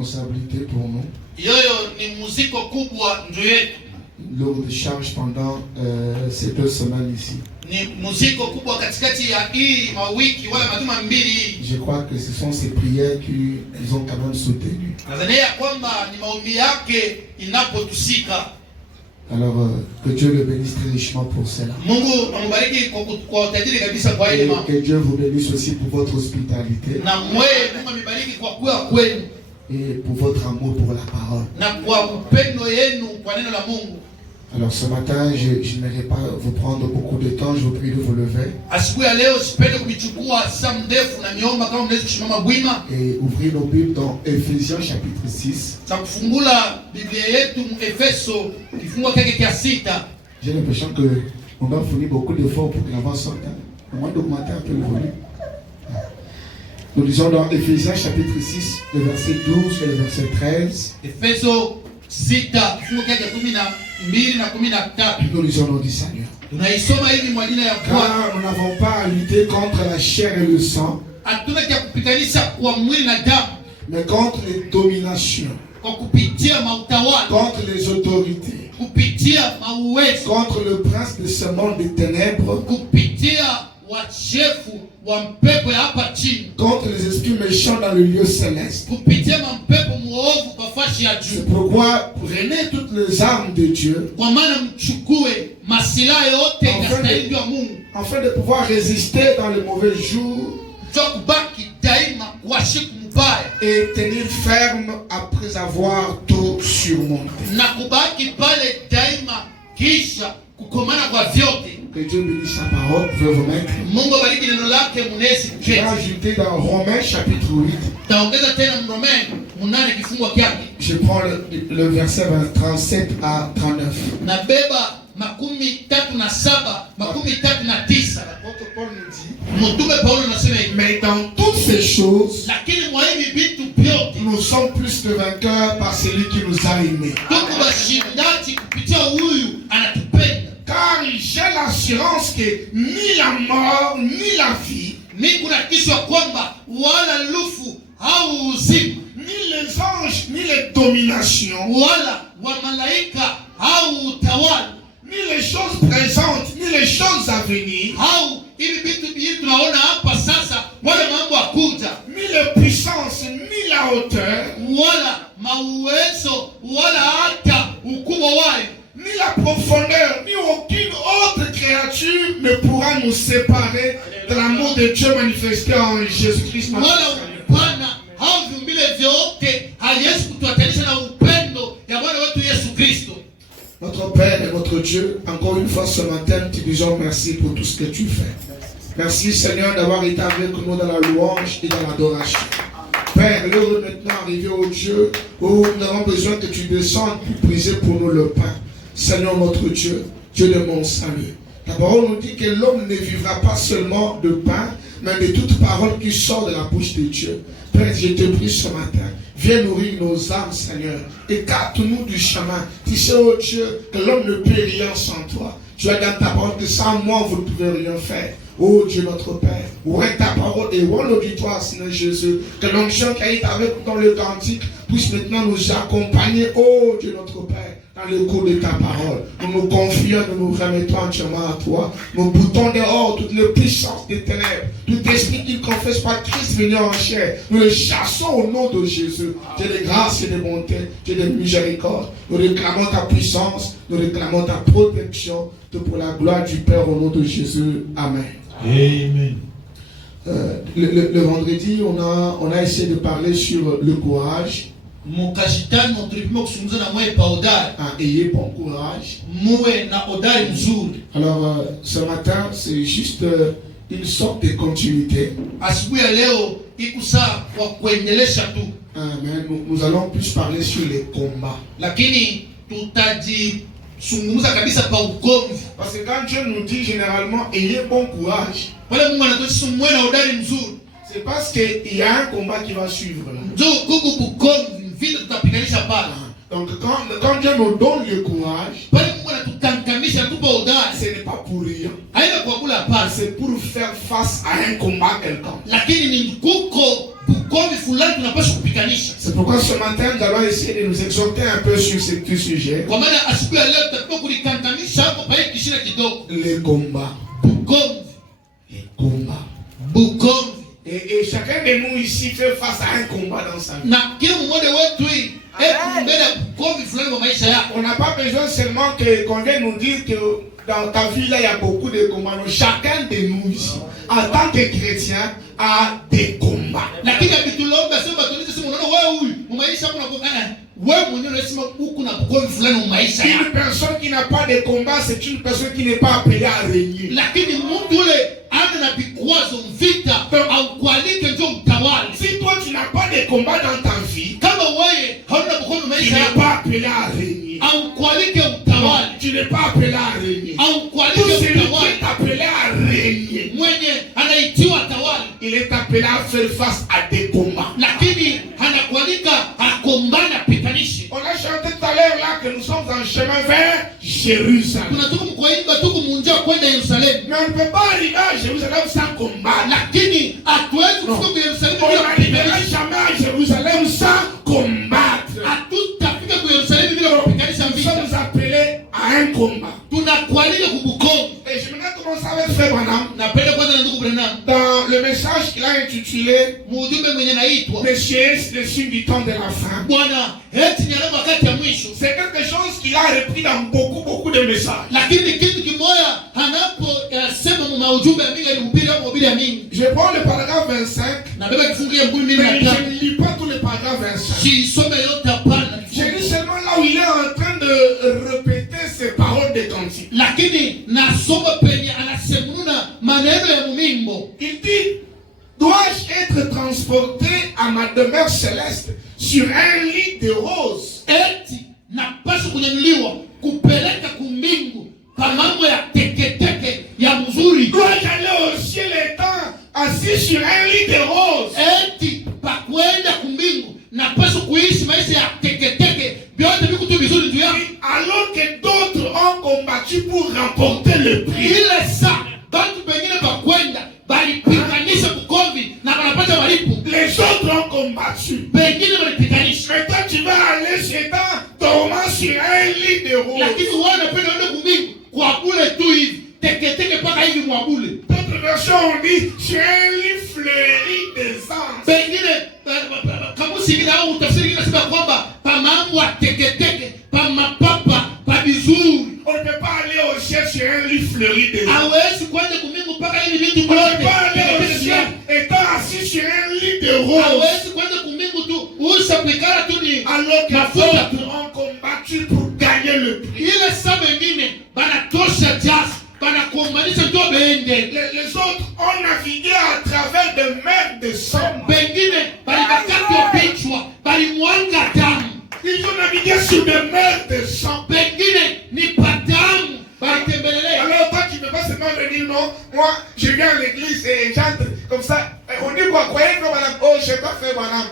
responsabilité pour nous. Lourde charge pendant ces 2 semaines ici. Je crois que ce sont ces prières qui nous ont quand même soutenus. Alors, que Dieu le bénisse très richement pour cela. Et que Dieu vous bénisse aussi pour votre hospitalité. Et pour votre amour pour la parole. Alors ce matin, je n'aimerais pas vous prendre beaucoup de temps, je vous prie de vous lever. Et ouvrir nos Bibles dans Ephésiens chapitre 6. J'ai l'impression qu'on doit fournir beaucoup d'efforts pour que la voix sorte. Au moins d'augmenter un peu le volume. Nous lisons dans Ephésiens chapitre 6, le verset 12 et le verset 13. Nous lisons au nom du Seigneur. Car nous n'avons pas à lutter contre la chair et le sang, mais contre les dominations, contre les autorités, contre le prince de ce monde des ténèbres, contre les esprits méchants dans le lieu céleste. C'est pourquoi prenez toutes les armes de Dieu afin de pouvoir résister dans les mauvais jours et tenir ferme après avoir tout surmonté. Que Dieu bénisse sa parole. Je vais vous mettre. Je vais ajouter dans Romains chapitre 8. Je prends le verset 37 à 39. Paul nous dit, mais dans toutes ces choses, nous sommes plus que vainqueurs par celui qui nous a aimés. Car j'ai l'assurance que ni la mort, ni la vie, ni les anges, ni les dominations, ni les choses présentes, ni les choses à venir, ni les puissances, ni la hauteur, ni la profondeur, ni aucune autre créature ne pourra nous séparer de l'amour de Dieu manifesté en Jésus-Christ. Notre Père et notre Dieu, encore une fois ce matin, te disons merci pour tout ce que tu fais. Merci Seigneur d'avoir été avec nous dans la louange et dans l'adoration. Père, l'heure est maintenant arrivé au Dieu où nous avons besoin que tu descendes pour briser pour nous le pain. Seigneur notre Dieu, Dieu de mon salut. Ta parole nous dit que l'homme ne vivra pas seulement de pain, mais de toute parole qui sort de la bouche de Dieu. Père, je te prie ce matin, viens nourrir nos âmes, Seigneur. Écarte-nous du chemin. Tu sais, oh Dieu, que l'homme ne peut rien sans toi. Tu as dans ta parole que sans moi, vous ne pouvez rien faire. Oh Dieu notre Père, ouvrez ta parole et ouvre l'auditoire, Seigneur Jésus. Que l'onction qui est avec nous dans le cantique puisse maintenant nous accompagner, oh Dieu notre Père, dans le cours de ta parole. Nous nous confions, nous nous remettons entièrement à toi. Nous boutons dehors toutes les puissances des ténèbres, tout esprit qui ne confesse pas Christ venu en chair. Nous le chassons au nom de Jésus. Dieu de grâce et de bonté, Dieu de miséricorde. Nous réclamons ta puissance, nous réclamons ta protection, tout pour la gloire du Père au nom de Jésus. Amen. Amen. Le vendredi, on a essayé de parler sur le courage. Ayez bon courage. Alors, ce matin, c'est juste une sorte de continuité. Mais nous allons plus parler sur les combats. Parce que quand Dieu nous dit généralement ayez bon courage, c'est parce qu'il y a un combat qui va suivre là. Donc quand Dieu nous donne le courage, ce n'est pas pour rien. C'est pour faire face à un combat quelconque. C'est pourquoi ce matin nous allons essayer de nous exhorter un peu sur ce petit sujet. Les combats. Les combats. Et chacun de nous ici fait face à un combat dans sa vie. On n'a pas besoin seulement qu'on vienne nous dire que dans ta vie là il y a beaucoup de combats. Donc, chacun de nous ici, en tant que chrétien, a des combats. Une personne qui n'a pas de combat, c'est une personne qui n'est pas appelée à régner. Si toi tu n'as pas de combat dans ta vie, tu n'es pas appelé à régner. Tu n'es pas appelé à régner. Tout celui qui est appelé à régner, il est appelé à faire face à des combats. On a chanté tout à l'heure là que nous sommes en chemin vers Jérusalem. Mais on ne peut pas arriver à Jérusalem sans combat. On n'arrivera jamais à Jérusalem sans combattre. Nous sommes appelés à un combat. Et je me demande comment ça va être fait, Branham. Dans le message qu'il a intitulé le signe du temps de la fin. C'est quelque chose qu'il a repris dans beaucoup de messages. Je prends le paragraphe 25. Mais je ne lis pas tout le paragraphe 25. Je lis seulement là où il est en train de répéter ces paroles de cantique. Il dit: dois-je être transporté à ma demeure céleste sur un lit de roses? Dois-je aller au ciel étant assis sur un lit de roses? Alors que d'autres ont combattu pour remporter le prix. Les autres ont combattu. Mais toi tu vas aller chez toi dormant sur un lit de roses. D'autres versions ont dit sur un lit fleuri d'essence. On ne peut pas aller au ciel sur un lit fleuri d'essence. On ne peut pas aller au ciel étant assis sur un lit de roses. Alors que d'autres ont combattu pour gagner le prix. Les autres ont navigué à travers des mers de sang. Ils ont navigué sur des mers de sang. Alors toi tu ne peux pas seulement venir, non, moi je viens à l'église et j'entre comme ça. On dit quoi, croyez que madame, oh je n'ai pas fait madame.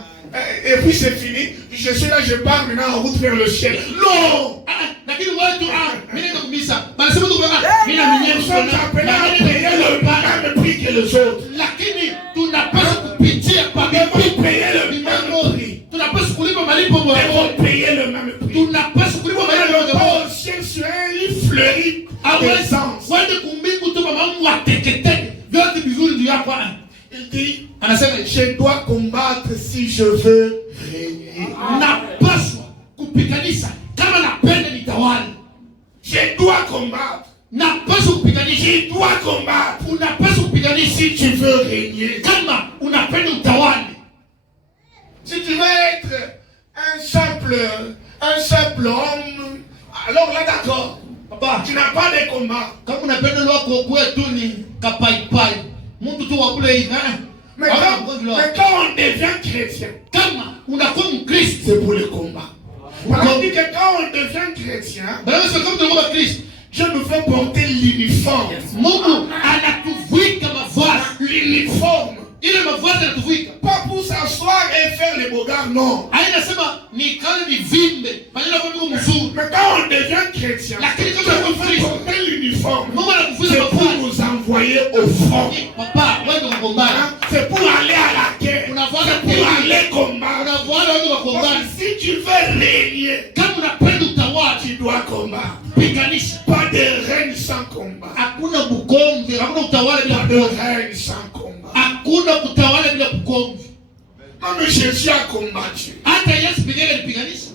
Et puis c'est fini, je suis là, je pars maintenant en route vers le ciel. Non! Nous sommes appelés à payer le même prix que les autres. Nous devons payer le même prix. Nous devons payer le même prix. Nous n'allons pas au ciel sur un lit fleuri d'essence. Il dit, je dois combattre si je veux régner. Je dois combattre. Je dois combattre. Si tu veux régner. Si tu veux être un simple homme, alors là d'accord. Tu n'as pas de combat. Mais quand on devient chrétien, c'est pour le combat. On dit que quand on devient chrétien, Dieu nous fait porter l'uniforme. L'uniforme. Pas pour s'asseoir et faire les bogards, non. Mais quand on devient chrétien, Dieu nous fait porter l'uniforme. C'est pour nous envoyer au front. C'est pour aller à la guerre. C'est pour aller combattre. tu veux régner, kama unapenda utawala, tu dois combattre. piganisha. Pas de règne sans combat. Hakuna bukombe, hakuna utawala bila Pas de bukombe. règne sans combat. Hakuna kutawala bila bukombe. Même Jésus a combattu. Hata Yesu pekee alipiganisha.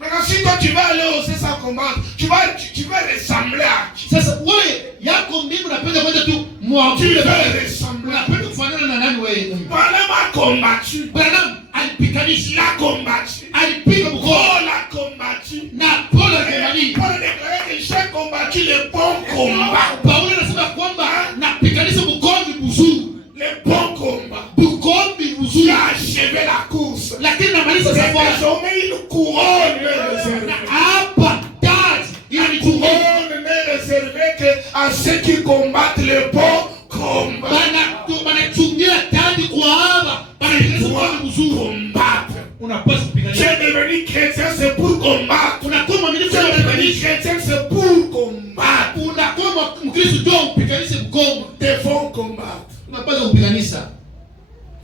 Maintenant, si toi tu vas aller aussi sans combattre, tu vas ressembler à qui? Sasa wewe yako mimi unapenda kwanza tu Tu muamule veux wewe. ressembler. Unapenda kufanana na nani wewe? Branham a combattu. Branham alipikanisha. Il a combattu. Alipiga bukombe. Paul a combattu. Na Paulo alimani. Paul a déclaré que j'ai combattu le bon combat. Paulo anasema kwamba napikanisha bukombe buzuri. Le bon combat. Bukombe Tu buzuri. as achevé la course. Lakini namaliza C'est safari. désormais une couronne réservée. Hapa taji Une couronne n'est réservée qu'à ceux qui combattent le bon combat. banachungia taji kwa hapa. Banaeleza bukombe buzuri. Combattre. Unapaswa Tu kupiganisha. es devenu chrétien, c'est pour combattre. Unakuwa mwaminifu Tu es kwa devenu kupiganisha. chrétien, c'est pour combattre. Unakuwa mkristo ndio upiganishe bukombe. Devons combattre. Unapaswa kupiganisha.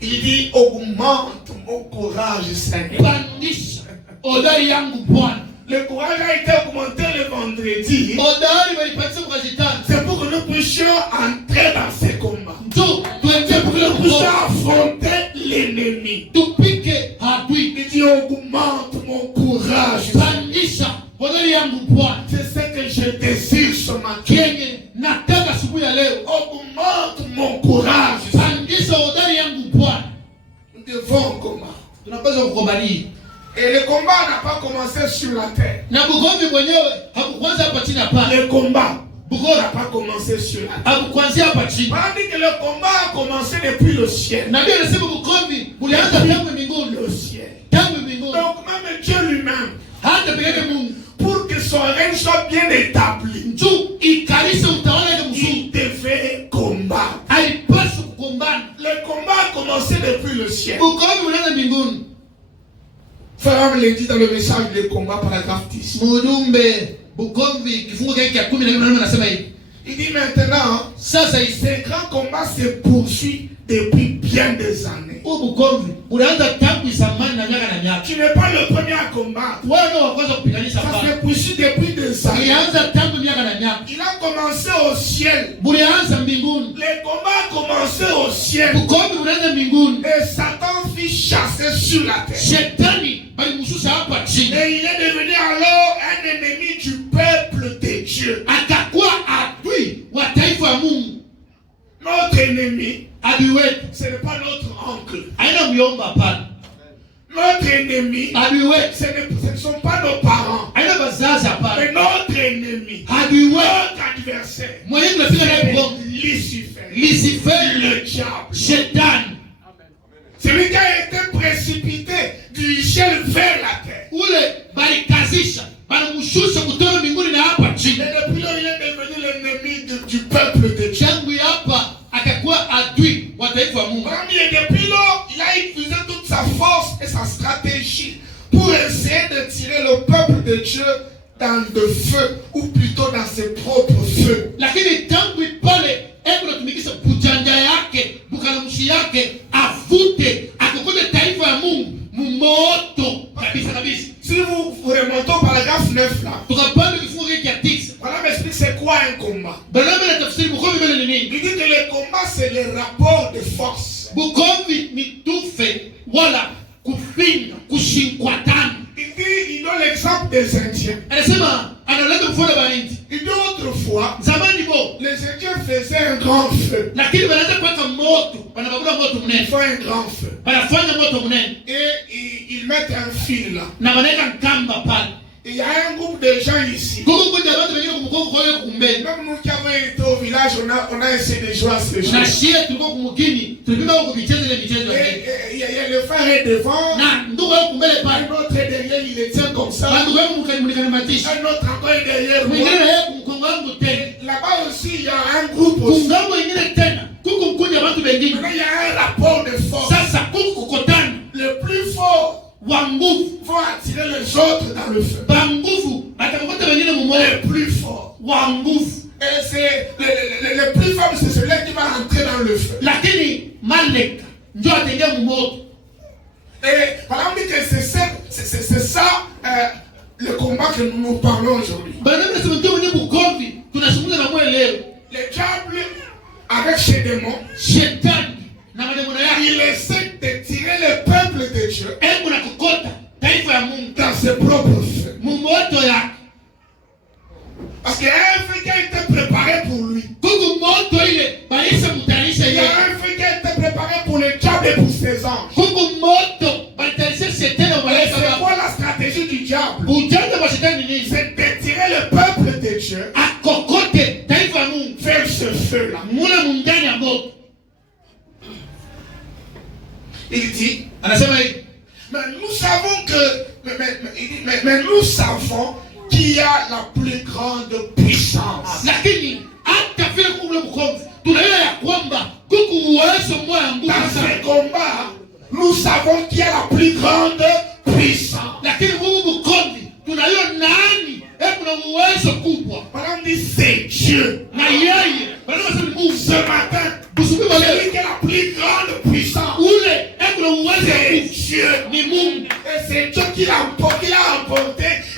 Il dit augmente mon courage, Seigneur. Pandisha odari yangu Bwana. Le courage a été augmenté le vendredi. Odari walipandisha kwa shetani. C'est pour que nous puissions entrer dans ces combats. Ndio tuendelee Pour que nous puissions kupiganisha. affronter l'ennemi. Tupike adui. Il dit augmente mon courage. Pandisha odari yangu Bwana. C'est ce que je désire ce matin. Kenye nataka asubuhi ya leo. Augmente mon courage. Pandisha odari yangu Bwana. Nous devons combattre. Tunapaswa kukombania. Et le combat n'a pas commencé sur la terre. Na bukombe mwenyewe hakuanza hapa chini hapa. Le combat Bukombe n'a pas commencé sur la terre. hakuanzia hapa chini. Tandis que le combat a commencé depuis le ciel. Na Biblia inasema bukombe ulianza tangu mbinguni. Le ciel. Tangu mbinguni. Donc même Dieu lui-même, Hata pekee Mungu pour que son règne soit bien établi, njoo ikarisha utawala wake mzuri. il devait combattre. Alipaswa kukombana. Le combat a commencé depuis le ciel. Bukombe ulianza mbinguni. Frère l'a dit dans le message de combat, paragraphe 10. Mujumbe bukombe kifungo kile cha 10 na anasema hivi. Il dit maintenant, Sasa hivi ce grand combat se poursuit depuis bien des années. bukombe ulianza tangu zamani na miaka na miaka. Tu n'es pas le premier à combattre. Wewe ndio wa kwanza kupiganisha Ça hapa. se poursuit depuis des années. Ulianza tangu miaka na miaka. Il a commencé au ciel. Ulianza mbinguni. Le combat a commencé au ciel. Bukombe ulianza mbinguni. Et Satan fit chasser sur la terre. Shetani balimshusha hapa chini. Et il est devenu alors un ennemi du peuple de Dieu. Atakuwa adui wa taifa la Mungu. Notre ennemi, Adui wetu ce n'est pas notre oncle. haina myomba hapana. Notre ennemi, Adui wetu ce ne sont pas nos parents. haina bazazi hapana. Mais notre ennemi, Adui wetu notre adversaire, mwenye tunapiga naye c'est bukombe. Lucifer, Lucifer, le diable. Shetani. Celui qui a été précipité du ciel vers la terre. Ule balikazisha banamshusha kutoka mbinguni na hapa Et chini. depuis là, il est devenu l'ennemi du peuple de Dieu. Tangu hapa akakuwa adui wa taifa la Mungu. Et depuis là, il a utilisé toute sa force et sa stratégie pour essayer de tirer le peuple de Dieu dans le feu, ou plutôt dans ses propres feux. Lakini tangu pale hebu natumikisha bujanja yake, bukalamshi yake, avute akakuja taifa ya Mungu mumoto kabisa kabisa. Si vous remontez au paragraphe 9 là, Tukapanda kifungo hiki cha 10. voilà m'explique c'est quoi un combat. Branham anatafsiri bukombe mbele ni nini? Il dit que le combat c'est le rapport de force. Bukombe ni tufe wala kufinya kushinkwatana. Il donne l'exemple des Indiens. Anasema analeta mfano wa India. Il dit autrefois, Zamani bo les Indiens faisaient un grand feu. lakini wanaanza kuweka moto, wanababula moto Ils mnene. font un grand feu. Wanafanya moto mnene Et ils mettent un fil là. na wanaweka nkamba pale. Il y a un groupe de gens ici. Kuko kuja watu wengine kumkongo kwa hiyo kumbele. Même nous qui avons été au village, on a essayé de jouer à ce jeu. Na shie tulikuwa kumukini, tulipima huko michezo ile michezo yake. Et il y a le frère est devant, Na ndugu wao kumbele un pale. autre est derrière, il les tient comme ça. Ndugu wao mkanikana matisha. Un autre encore est derrière Mwingine moi. na yeye kumkongo wangu tena. Là-bas aussi, il y a un groupe aussi. Kungambo ingine tena. Kuko mkuja watu wengine. Maintenant, il y a un rapport de force. Sasa kuko kukotana. Le plus fort Wa nguvu, vont attirer les autres dans le feu. ba nguvu, batakokota wengine mumoyo. Le plus fort. Wa nguvu. Et c'est le plus fort, c'est celui qui va entrer dans le feu. Lakini maleka ndio ataingia mumoto. Et par exemple, que c'est ça le combat que nous parlons aujourd'hui. Le diable, avec ses démons, il essaie de tirer le peuple de Dieu dans ses propres feux. Parce qu'il y a un feu qui a été préparé pour lui. Il y a un feu qui a été préparé pour le diable et pour ses anges. C'est quoi la stratégie du diable? C'est de tirer le peuple de Dieu vers ce feu-là. Il dit, mais nous savons que, mais nous savons qu'il y a la plus grande puissance. Dans ce combat, nous savons qu'il y a la plus grande puissance. Madame dit, c'est Dieu. Ce matin, celui qui a la plus grande puissance, c'est Dieu. Et c'est Dieu qui l'a emporté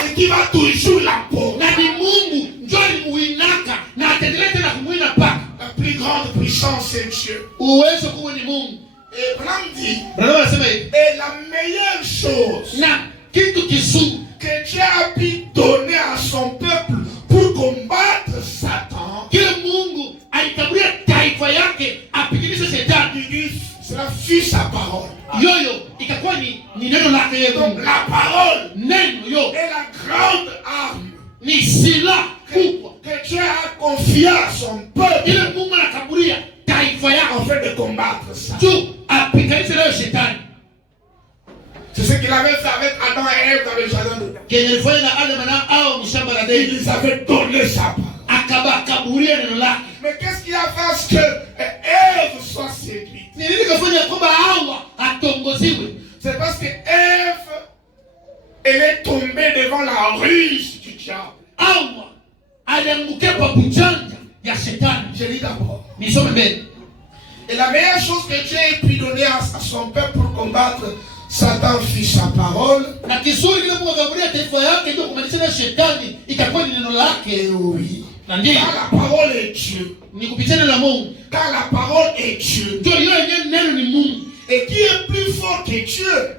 et qui va toujours l'emporter. La plus grande puissance, c'est Dieu. Et Branham dit, et la meilleure chose que Dieu a pu donner à son peuple pour combattre Satan, cela fut sa parole. Donc la parole est la grande arme que Dieu a confiée à son peuple en fait de combattre Satan. C'est ce qu'il avait fait avec Adam et Ève dans le jardin de Dieu. Il les avait donné sa parole. Mais qu'est-ce qui a fait à ce que Ève soit séduite? C'est parce que Ève, elle est tombée devant la ruse du diable. Je lis d'abord. Et la meilleure chose que Dieu ait pu donner à son peuple pour combattre Satan fut sa parole. Et oui. Car la parole est Dieu. Car la parole est Dieu. Et qui est plus fort que Dieu?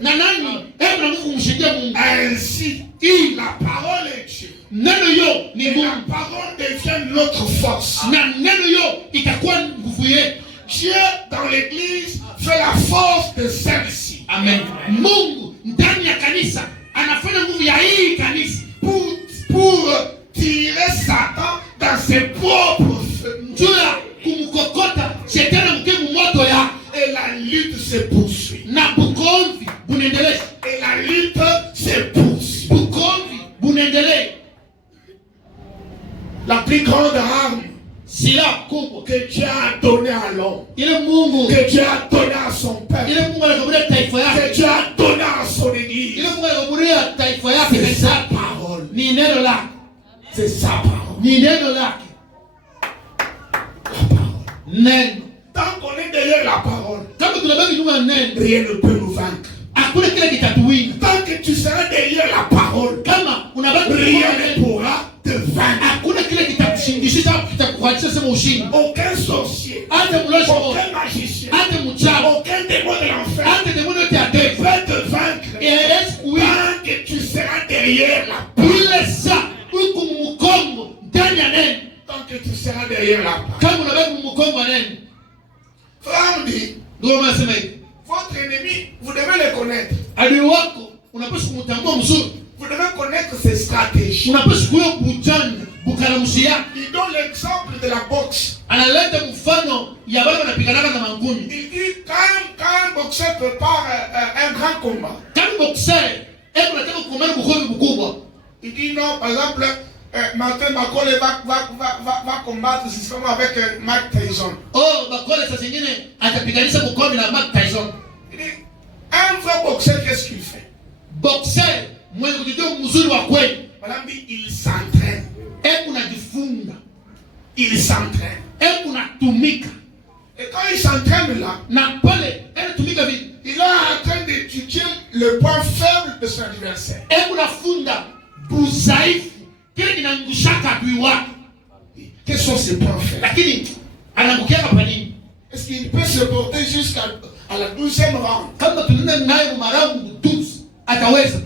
Ainsi, la parole est Dieu. Et la parole devient notre force. Dieu dans l'église fait la force de celle-ci. Amen. Mungu ndani ya kanisa anafanya nguvu ya hii kanisa pour tirer Satan dans ses propres feux. Njua kumkokota shetani mkemu moto ya. Et la lutte se poursuit. Na bukomvi bunendelea. Et la lutte se poursuit. Bukomvi bunendelea. La plus grande arme que Dieu a donné à l'homme, que Dieu a donné à son peuple, que Dieu a donné à son église, c'est sa parole. C'est sa parole. La parole. Tant qu'on est derrière la parole, rien ne peut nous vaincre. Tant que tu seras derrière la parole, rien ne pourra te vaincre. Aucun sorcier, aucun magicien, aucun démon de l'enfer ne peut te vaincre tant que tu seras derrière la parole. Tant que tu seras derrière la parole. Frère me dit, votre ennemi, vous devez le connaître. Vous devez connaître ses stratégies. Il donne l'exemple de la boxe. Il dit quand un boxeur prépare un grand combat, il dit non, par exemple, Martin Bakole va combattre justement avec Mike Tyson. Il dit, un vrai boxeur, qu'est-ce qu'il fait? Madame dit, il s'entraîne. Il s'entraîne. Et quand il s'entraîne là, il il est en train d'étudier le point faible de son adversaire. Quels sont ses points faibles? Est-ce qu'il peut se porter jusqu'à la 12e ronde?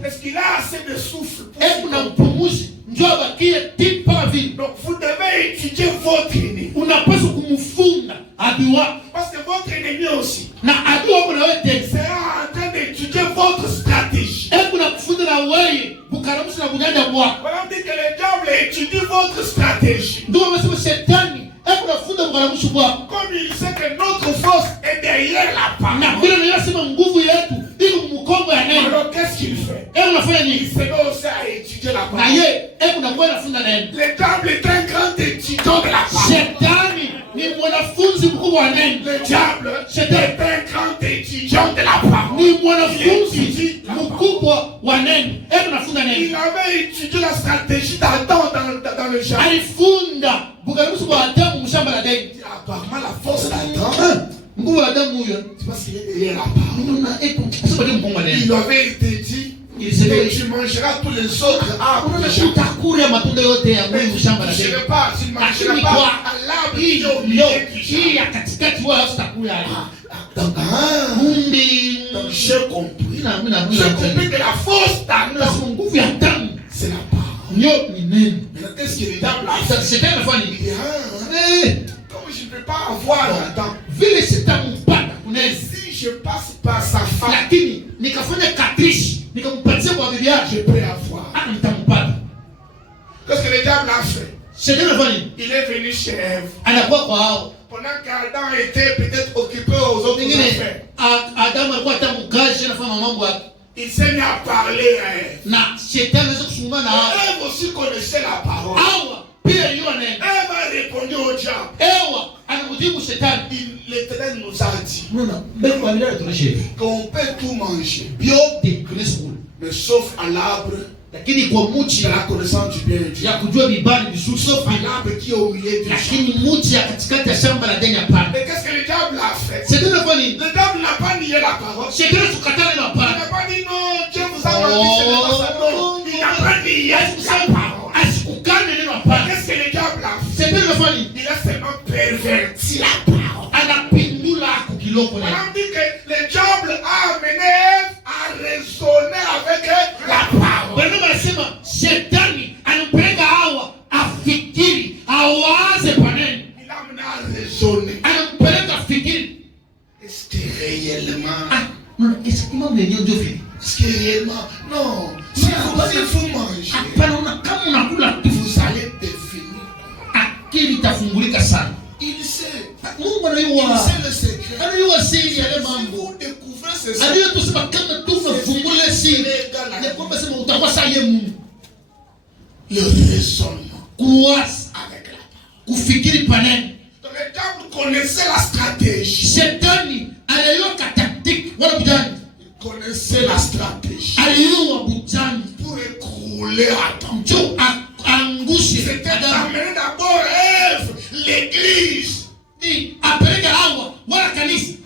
Est-ce qu'il a assez de souffle pour donc vous devez étudier votre ennemi. Parce que votre ennemi aussi sera en train d'étudier votre stratégie. Voilà, dit que le diable étudie votre stratégie. Comme il sait que notre force est derrière la parole. Alors qu'est-ce qu'il fait? Il se met aussi à étudier la parole. Le diable est un grand étudiant de la parole. Le diable est un grand étudiant de la parole. Il avait étudié la stratégie d'Adam dans le jardin. Apparemment la force d'Adam, c'est parce qu'il est derrière la parole. Il avait été dit, tu mangeras tous les autres arbres. Tu ne mangeras pas à l'arbre qui est au milieu du jardin. Donc j'ai compris. J'ai compris que la force d'Adam, c'est la parole. Maintenant, qu'est-ce que le diable a fait? Comme je ne peux pas avoir Adam, mais si je passe par sa femme, je peux avoir. Qu'est-ce que le diable a fait? Il est venu chez Ève. Pendant qu'Adam était peut-être occupé aux autres affaires, il s'est mis à parler à Ève. Ève aussi connaissait la parole. Ève a répondu au diable. L'Éternel nous a dit qu'on peut tout manger, mais sauf à l'arbre de la connaissance du bien et du mal. Sauf à l'arbre qui est au milieu du champ. Mais qu'est-ce que le diable a fait? Le diable n'a pas nié la parole. Il n'a pas dit non, Dieu vous a menti, ce n'est pas ça. Non, il n'a pas nié la parole. Qu'est-ce que le diable a fait? Il a seulement perverti la parole. On dit que le diable a amené Ève à raisonner avec la parole. Il a amené à raisonner. Est-ce que réellement? Est-ce que réellement? Non. Si vous mangez, vous allez devenir. Il sait. Il sait le secret. Si vous découvrez ce secret, le raisonnement avec la parole. Donc le diable connaissait la stratégie. Il connaissait la stratégie pour écrouler Adam. C'était d'amener d'abord Ève, l'église,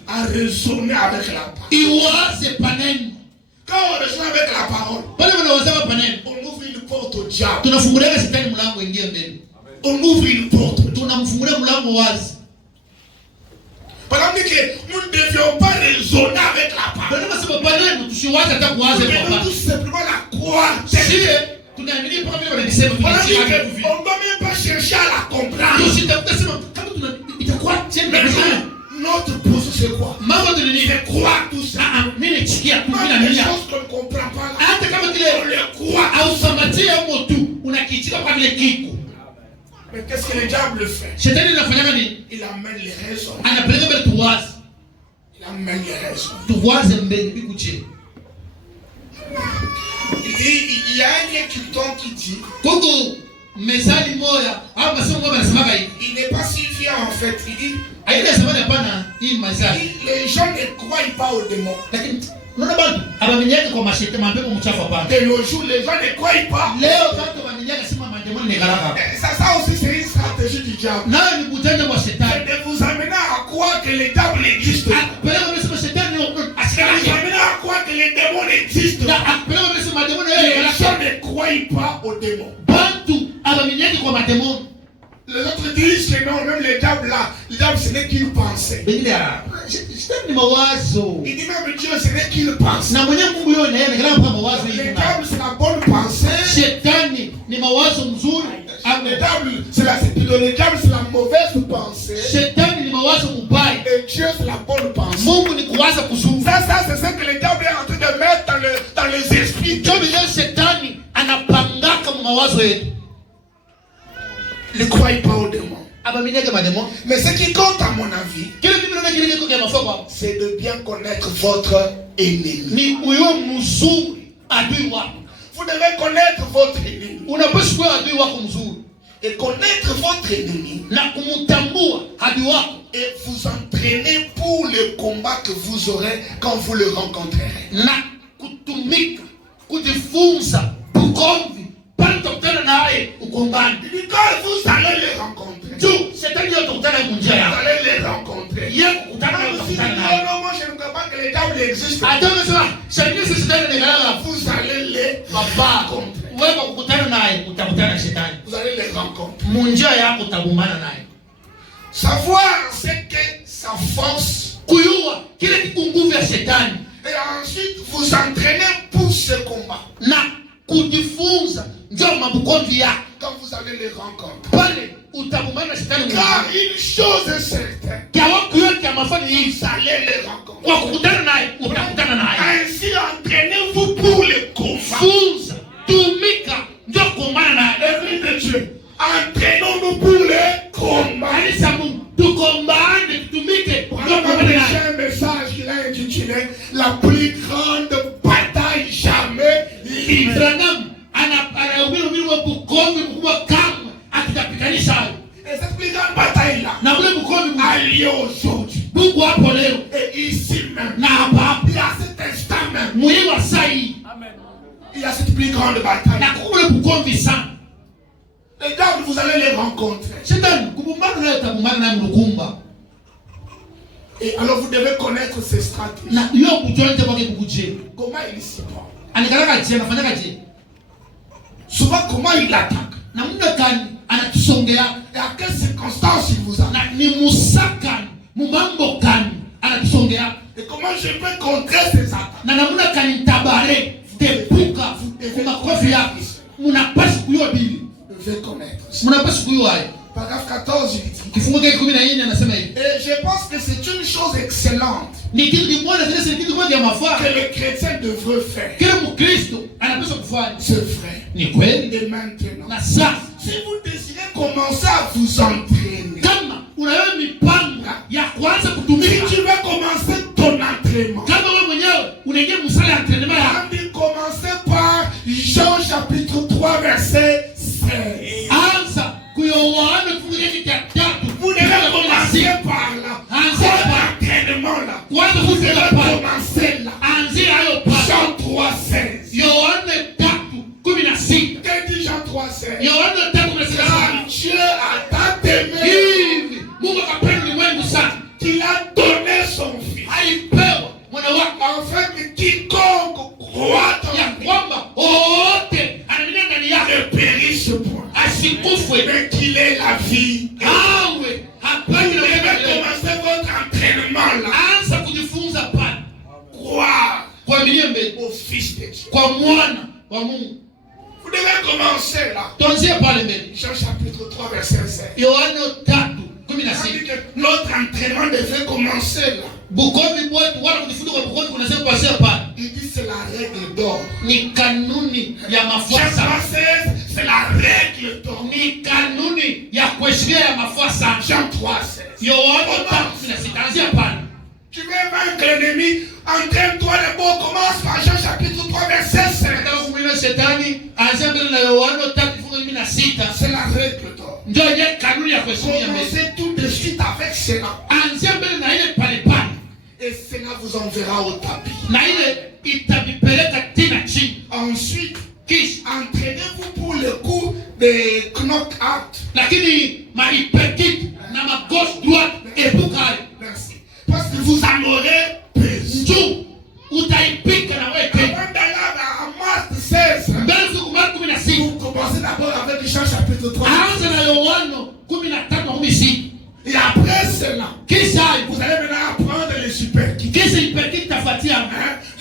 à raisonner avec la parole. Quand on raisonne avec la parole, on ouvre une porte au diable. On ouvre une porte. Par exemple, nous ne devions pas raisonner avec la parole. Nous devons tout simplement la croire. On ne doit même pas chercher à la comprendre. Notre position c'est quoi? C'est croire tout ça. Même les choses qu'on ne comprend pas là, on le croit. Mais qu'est-ce que le diable fait? Il amène les raisons. Il amène les raisons. Il y a un écrivain qui dit il n'est pas suffisant en fait. Il dit les gens ne croient pas aux démons. De nos jours, les gens ne croient pas. Ça aussi, c'est une stratégie du diable. C'est de vous amener à croire que le diable existe. Parce que les gens démons n'existent na pas. akupeleka mese mademono Les yoyo gens ne croient pas aux démons. bantu abaminiaki kwa mademono. Les autres disent que non, même les diables là, le diable ce n'est qu'une pensée. Bengine shetani ni mawazo. Il dit même Dieu ce n'est qu'une pensée. Na mwenye Mungu yoyo naye nikala kwa mawazo Le hivi. diable c'est la bonne pensée. Shetani ni mawazo mzuri. Le diable c'est la mauvaise pensée. Shetani ni mawazo mubaya. Et Dieu c'est la bonne pensée. Mungu ni kuwaza kuzuri. Ça c'est ce que le diable est en train de mettre dans les esprits. Ndio vile shetani anapangaka mu mawazo yetu. Ne croyez pas aux démons. Abaminiake mademono. Mais ce qui compte à mon avis, Kile kitu ndio kile kiko kwa mafoko. c'est de bien connaître votre ennemi. Ni uyo mzuri adui wako. Vous devez connaître votre ennemi. Unapaswa kuwa adui wako mzuri. Et connaître votre ennemi. Na kumtambua adui wako. Et vous entraîner pour le combat que vous aurez quand vous le rencontrerez. Na kutumika, kujifunza, bukomvi, pale utakutana naye ukombani. Quand vous allez les rencontrer, Tu, shetani yote utakutana kunjia vous yako. allez les rencontrer. Yeye kukutana na Quand vous dites, utakutana naye. non, moi je ne crois pas que les diables existent. Hata umesema shetani si shetani ni galala. Vous allez les Baba, rencontrer. wewe kukutana naye utakutana na shetani. Vous allez les rencontrer. Munjia yako utabumbana naye. Savoir c'est que sa force. Kuyua kile nguvu ya shetani. Et ensuite vous entraîner pour ce combat. Na kujifunza ndio mabukomvi yako. Quand vous allez les rencontrer. Pale utabumbana na shetani. Car une chose est certaine. Kwa kuyo kia mafani hivi. Vous allez les rencontrer. Kwa kukutana naye utakutana naye. Ainsi entraînez-vous pour le combat. Funza, tumika ndio kumbana naye. L'Esprit de Dieu. Entraînons-nous pour le combat. Kanisa Mungu tukombane tutumike ndio kumbana naye. J'ai un message qu'il a intitulé La plus grande bataille jamais livrée. Branham anahubiri wa bukomvi mkubwa kama akitapikanisha hayo. Et cette plus grande bataille là Na ule bukomvi a lieu aujourd'hui. Mungu hapo leo Et ici même. na hapa Il y a cet instant même. muhimu sai. Il y a cette plus grande bataille. Na kule bukomvi sana. Les diables, vous allez les rencontrer. Shetani kubumbana naye utabumbana naye mlukumba. Et alors vous devez connaître ses stratégies. Na hiyo kujonja kwake kukuje. Comment il s'y prend. Anikalaka je anafanya je? Souvent comment il attaque. Na muda gani anatusongea? Et à quelles circonstances il vous attaque. Na ni musakani, mumambo gani anatusongea? Et comment je peux contrer ces attaques. Na namuna gani tabare tepuka kumakofi yako. Munapaswa kujua bili. Vous devez connaître. Munapaswa kujua hayo. Paragraphe 14 il dit. Kifungo cha 14 anasema hivi. Et je pense que c'est une chose excellente Ni kitu kimoja kile si kitu kimoja mafaa. que les chrétiens devraient faire. Kile Mkristo anapaswa kufanya. C'est vrai. Ni kweli. Et maintenant, Na sasa si vous désirez commencer à vous entraîner, kama unayo mipango ya kuanza si kutumika, tu veux commencer ton entraînement, kama wewe mwenyewe unaingia msala ya entraînement ya on dit commencer par Jean chapitre 3 verset 16. anza kuyoana kufungia kitatu. Vous devez commencer par là. Cet entraînement là. Kwanza Vous devez kufunga pale. commencer là. Anzia hayo pale. Jean 3 16. Yohana 3:16. Qu'est-ce que dit Jean 3 16? Yohana 3:16. Car Dieu a tant aimé Hivi Mungu akapenda ulimwengu sana. qu'il a donné son fils. Alipewa mwana wake Afin que quiconque croit en ya lui kwamba wote anaamini ndani yake ne périsse point, asikufwe mais qu'il ait la vie. awe hapana. Vous devez commencer votre entraînement là. Anza kujifunza pale, Croire kuaminia mbele au Fils de Dieu. kwa mwana wa Mungu. Vous devez commencer là. Tuanzie pale mbele. Jean chapitre 3 verset 16. Yohana On dit 3:16. que notre entraînement devait commencer là. Bukomvi bwetu wala kujifunza kwa bukomvi kunasema kuanzia pale. Il dit c'est la règle d'or. Ni kanuni ya Jean mafuasa. 3 16, c'est la règle d'or. Ni kanuni ya kuheshimia ya mafuasa. Jean 3 16. Yohana 3:16. Anzia pale. Tu veux vaincre l'ennemi, entraîne-toi d'abord, commence par Jean chapitre 3 verset 5. Nataka kumwona shetani, anzia mbele na Yohana 3:16. C'est la règle d'or. Ndio ile kanuni ya kuheshimia mbele. Commencez tout de suite avec cela. Anzia mbele na ile pale pale. Et cela vous enverra au tapis. Na ile itabipeleka tena chini. Ensuite, Kisha entraînez-vous pour le coup des knock-out. lakini maipekiti na magauche droite epuka hayo. Merci. Parce que vous en aurez besoin. Njoo utaipika na wewe tena. 13:16. Et après cela, Kisha vous allez maintenant apprendre les super kits. kisha ipekiti tafuatia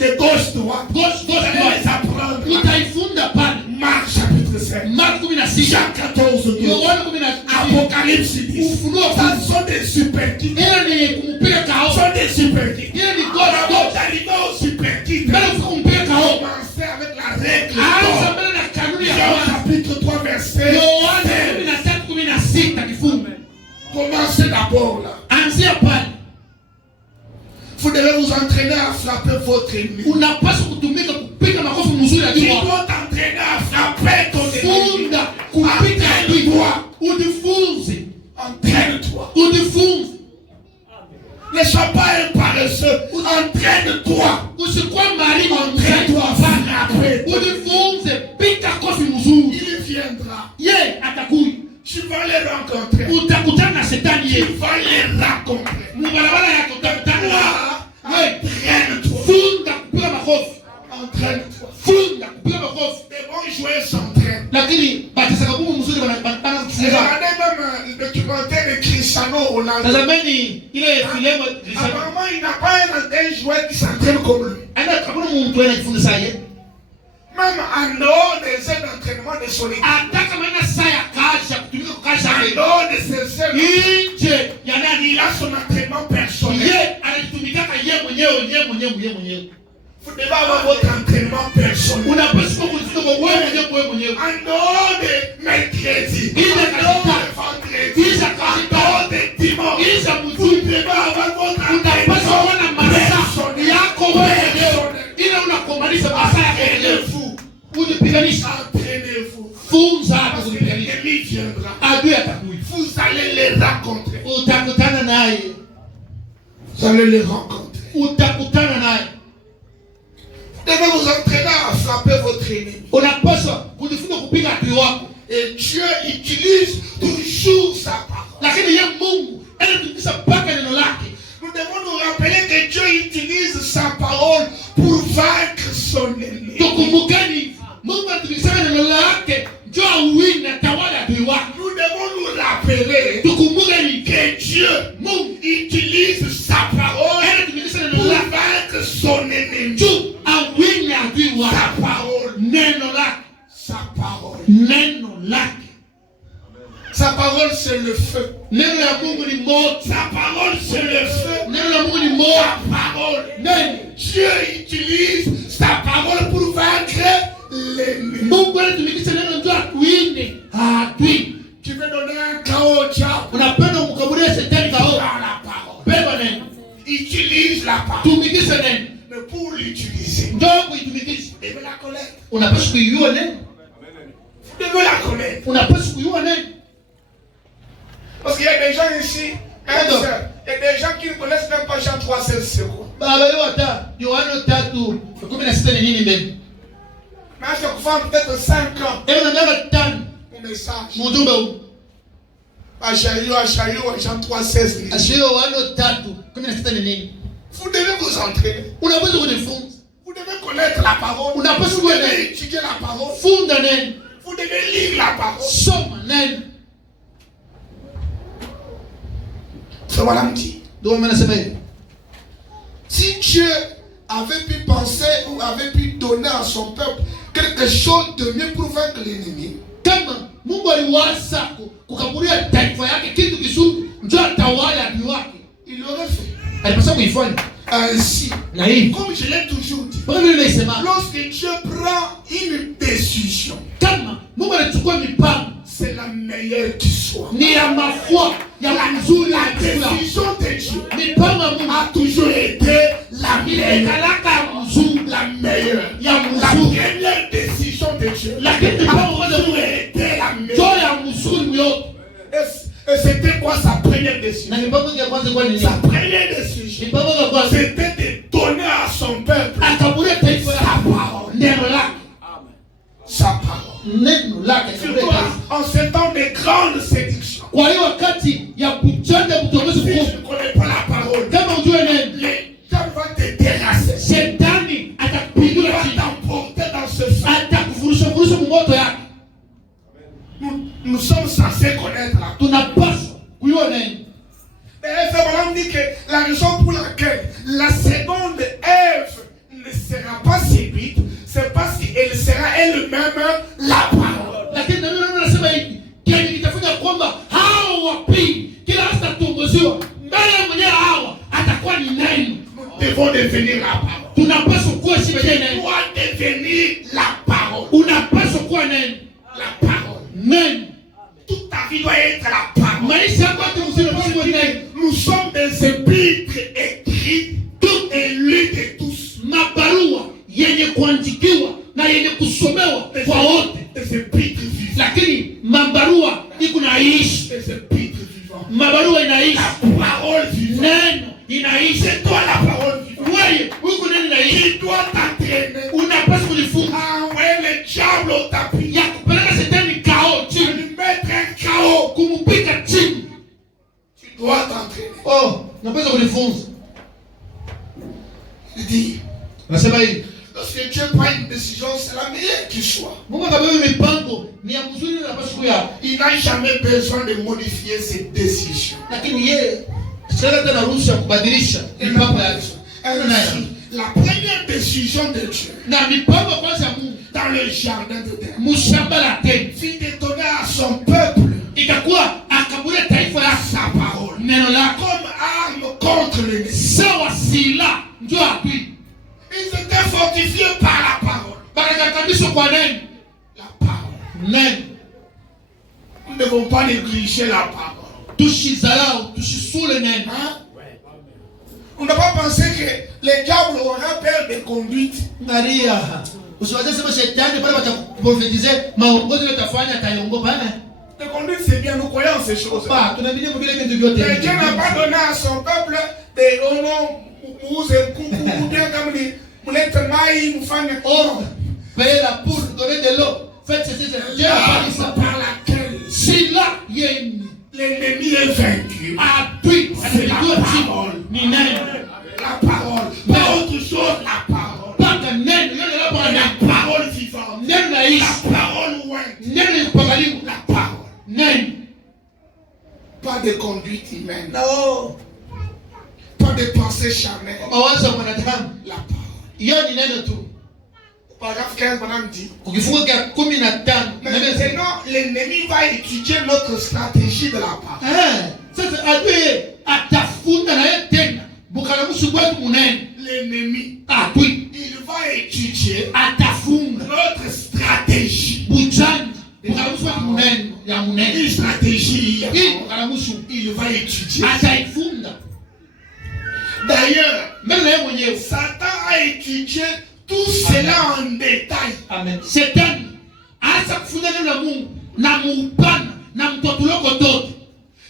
De gauche droite. gauche Vous allez les apprendre. utaifunda pale. Marc chapitre 5. Marko 16, Jean 14, 12. Yohana 14, Apocalypse 10. Ufunuo Ça sont des super kits. ile ni kumpiga Ce kao. sont des super kits. Ile ni Avant gauche. d'arriver au super kit, Mbele kumpiga kao. commencez avec la règle Anza d'or. mbele na kanuni ya Jean kwanza. chapitre 3 verset Yohana 16. 13:16 kifungu. Commencez d'abord là. Anzia pale. Vous devez vous entraîner à frapper votre ennemi. Unapaswa kutumika kupiga makofi mzuri Tu adui wako. dois t'entraîner à frapper ton ennemi. Funda kupiga adui wako. Ujifunze. Entraîne-toi. Ujifunze. Ne sois pas un paresseux. Entraîne-toi. Usikuwa marimu Entraîne-toi à frapper. ujifunze piga kofi mzuri. Il viendra. Ye atakuja. Tu vas les rencontrer. Utakutana na shetani Tu ye. vas les rencontrer. Mubarabara yako utakutana na. Toi, entraîne-toi. Funda kupiga makofi. Entraîne-toi. Funda kupiga makofi. Les bons joueurs s'entraînent. Lakini batesaka bubu mzuri kufunga. Regardez même le documentaire de Cristiano Ronaldo. Tazameni ile filemo Apparemment, il n'a pas un joueur qui s'entraîne comme lui. ana kabona muntu anajifunza ye. Même en dehors des heures d'entraînement de son équipe. Ataka maana saa ya kazi ya kutumika kwa kazi En yake. dehors de ses heures, Nje ya nani il a son entraînement personnel. ye anajitumikaka ye mwenyewe. Vous devez avoir votre entraînement personnel. Unapaswa kujifunza kwa wewe mwenyewe. En dehors de mercredi, Il est en dehors capable. de vendredi, Il est en dehors de dimanche, Kisha vous mzuri devez avoir votre unapaswa entraînement kuona masaa personnel. yako wewe mwenyewe. Ile unakomalisha masaa yako mwenyewe. Entraînez-vous. Ujipiganisha. Entraînez-vous. Funza hapo Parce que kujipiganisha. l'ennemi viendra. Adui atakuja. Vous allez les rencontrer. Utakutana naye. Vous allez les rencontrer. Utakutana naye. Vous devez vous entraîner à frapper votre ennemi. Unapaswa kujifunza kupiga adui wako. Et Dieu utilise toujours sa parole. Lakini ye Mungu anatumikisha mpaka neno lake. Nous devons nous rappeler que Dieu utilise sa parole pour vaincre son ennemi. Tukumbukeni Mungu anatumikisha neno lake ndio awine tawala adui wake. Nous devons nous rappeler Tukumbukeni que Dieu Mungu utilise sa parole anatumikisha neno pour lake vaincre son ennemi. ndio awine adui Sa wake. parole, Neno lake, sa parole. neno lake. Sa parole c'est le feu. Neno la Mungu ni moto. Sa parole c'est le feu. Neno la Mungu ni Sa moto. parole. Neno. Dieu utilise sa parole pour vaincre l'ennemi. Mungu anatumikisha neno ndio atuine adui. Tu veux donner un chaos au diable? Unapenda kumkaburia shetani kao. Prends la parole. Beba neno. Utilise la parole. Tumikisha neno. Mais pour l'utiliser, Ndio kuitumikisha. vous devez la connaître. Unapaswa kuijua neno. Vous devez la connaître. Unapaswa kujua neno. Parce qu'il y a des gens ici, Pardon. il y a des gens qui ne connaissent même pas Jean 3,16 secondes. Baba yota Yohana 3:16 ni nini mbele? Mais ça fait peut-être 5 ans, Eo na miaka 5 mon message. mjumbe huu. À Jean 3,16. Ashio Yohana 3:16 ni nini? Vous devez vous entraîner. Unapaswa kujifunza. Vous devez connaître la parole. Unapaswa Vous kujua devez neno. étudier la parole. Funda neno. Vous devez lire la parole. Soma neno. C'est voilà me dit. Ndio maana nasema hivi. Si Dieu avait pu penser ou avait pu donner à son peuple quelque chose de mieux pour vaincre l'ennemi, Kama Mungu aliwaza kukaburia taifa yake kitu kizuri ndio atawala adui wake. il l'aurait fait. Alipaswa kuifanya. Ainsi, Na hivi. comme je l'ai toujours dit, Kwa vile nimesema lorsque Dieu prend une décision, kama Mungu anachukua mipango c'est la meilleure qui soit. ni ya mafua ya mzuri La ya kula. décision de Dieu Mipango ya Mungu a toujours été la meilleure. imekalaka ya mzuri La meilleure. ya La mzuri. première décision de Dieu Lakini a mipango moja toujours Mungu été la ndio meilleure. ya mzuri yote. Et c'était quoi sa première décision? Na mipango ya kwanza kwa nini? Sa première décision, Mipango ya kwanza c'était de donner à son peuple akaburia taifa sa yake parole. neno lake. Sa parole. Neno lake Surtout akaburia taifa. en ces temps de grande séduction. Kwa hiyo wakati ya kuchanja kutongoza Si tu mkuu ne connais pas la parole, kama ujue neno les gens vont te terrasser. shetani Il atakupindua va chini. t'emporter dans ce feu. Atakufurusha mu moto yake. Nous sommes censés connaître la parole. même la parole. Lakini na mimi nasema hivi, kile kitafanya kwamba hao wa pili kila atatongoziwa mbele mwenyewe hawa atakuwa ni neno. Nous devons devenir la parole. Tunapaswa kuwa si wenyewe neno. Doit devenir la parole. Unapaswa kuwa neno. La parole. Neno. Toute ta vie doit être la parole. Maisha yako yote msio neno. Nous sommes des épîtres écrits toutes et lues de tous. Mabarua yenye kuandikiwa na yenye kusomewa kwa wote. Des épîtres vivants. Lakini mabarua iko naishi. Des épîtres vivants. Mabarua inaishi. La parole vivante. Neno inaishi. C'est toi la parole vivante. Wewe uko neno inaishi. Tu dois t'entraîner. Unapaswa kujifunza. Envoyer le diable au tapis. Ya kupeleka shetani kao Tu chini. lui mettre un chaos. Kumupika chini. Tu dois t'entraîner. Oh, unapaswa kujifunza. Il dit, Nasema hivi. lorsque Dieu prend une décision, c'est la meilleure qui soit. Mungu atabeba mipango ni ya mzuri na basi kuya. Il n'a jamais besoin de modifier ses décisions. Lakini yeye sasa tena ruhusa kubadilisha mipango yake. Ainsi, la première décision de Dieu Na mipango kwanza Mungu dans le jardin de terre, mshamba la tena. fit détonner à son peuple Ikakuwa akabulia taifa ya sa parole neno lako comme arme contre l'ennemi. sawa sila ndio adui. Ils étaient fortifiés par la parole. Barakatabisho kwa neno. La parole. Neno. Nous ne devons pas négliger la parole. Tushizarau, tushisule neno. Hein? On n'a pas pensé que les diables auraient peur de conduite. Maria. Usiwaze sema shetani pale watakuprofetize maongozi yatafanya ataiongopa. La conduite, c'est bien, nous croyons en ces choses. Ba, tunabidi kubile kitu vyote. Mais Dieu n'a pas donné à son peuple des honneurs ou bien comme les moulettes maïs, ou femmes. Oh, payer la pour donner de l'eau. Faites ceci, Dieu a pas dit ça. Par laquelle Si là, il y a une l'ennemi est vaincu. appui, C'est la parole. ni neno. La parole. Pas autre chose, la parole. Paka neno, yule la bwana. La parole vivante. Neno la ishi. La parole ointe. Neno lipangaliwa. La parole. Neno. Pas de conduite humaine. No. Pas de pensée charnelle. Mawazo ya mwanadamu. La parole. Hiyo ni neno tu. Paragraphe 15, madame dit. Ukifunga kia 15. Mais maintenant, l'ennemi va étudier notre stratégie de la parole. Sasa adui atafunda na yeye tena. Bukalamushi bwetu munene. L'ennemi, Adui il va étudier atafunga notre stratégie. bujanja. Bukalamushi bwetu munene ya munene. Une stratégie. Hii bukalamushi Il va étudier. ataifunda. D'ailleurs, Mbele yeye mwenyewe. Satan a étudié tout cela en détail. Amen. Shetani asa kufunda neno la Mungu na muupana na mtotuloko toto.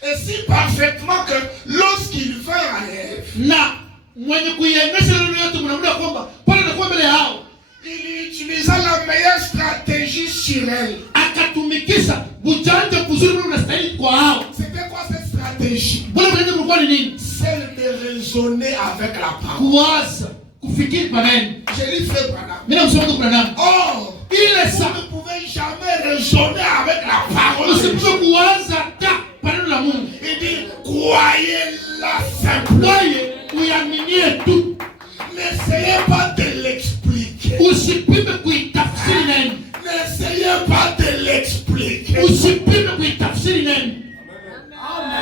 Et si parfaitement que lorsqu'il vint à Ève, Na mwenye kuiendesha neno yote mnamuda kwamba pale anakuwa mbele yao. il utilisa la meilleure stratégie sur elle. Akatumikisha bujanja kuzuri mno nastahili kwa hao. C'était quoi cette stratégie? Bwana mwenye mlikuwa ni nini? Celle de raisonner avec la parole. Kuwaza, kufikiri kwa neno. J'ai dit frère Branham. Mimi namsema tu Branham. Or, Ile vous saa ne pouvez jamais raisonner avec la parole. usipime kuwaza ta paneno la Mungu. Il dit, croyez-la simplement. Wewe uiaminie tu. N'essayez pas de l'expliquer. Usipime kuitafsiri neno. N'essayez pas de l'expliquer. Usipime kuitafsiri neno.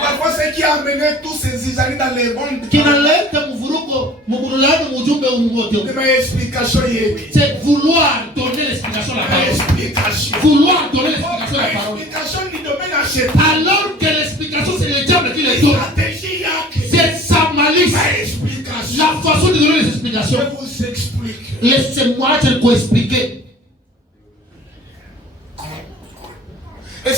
Parfois, ce qui a amené tous ces Israélites dans les mondes, Kinaleta mvuruko, mburulano, mujumbe ungoto. de ma explication hier. C'est vouloir donner l'explication à la parole. Explication. Vouloir donner l'explication à la parole. L'explication du domaine à Satan. Alors que l'explication c'est le diable qui les donne. Stratégie yake. C'est sa malice. Ma explication. La façon de donner les explications. Je vous explique. Laissez-moi te l'expliquer. Et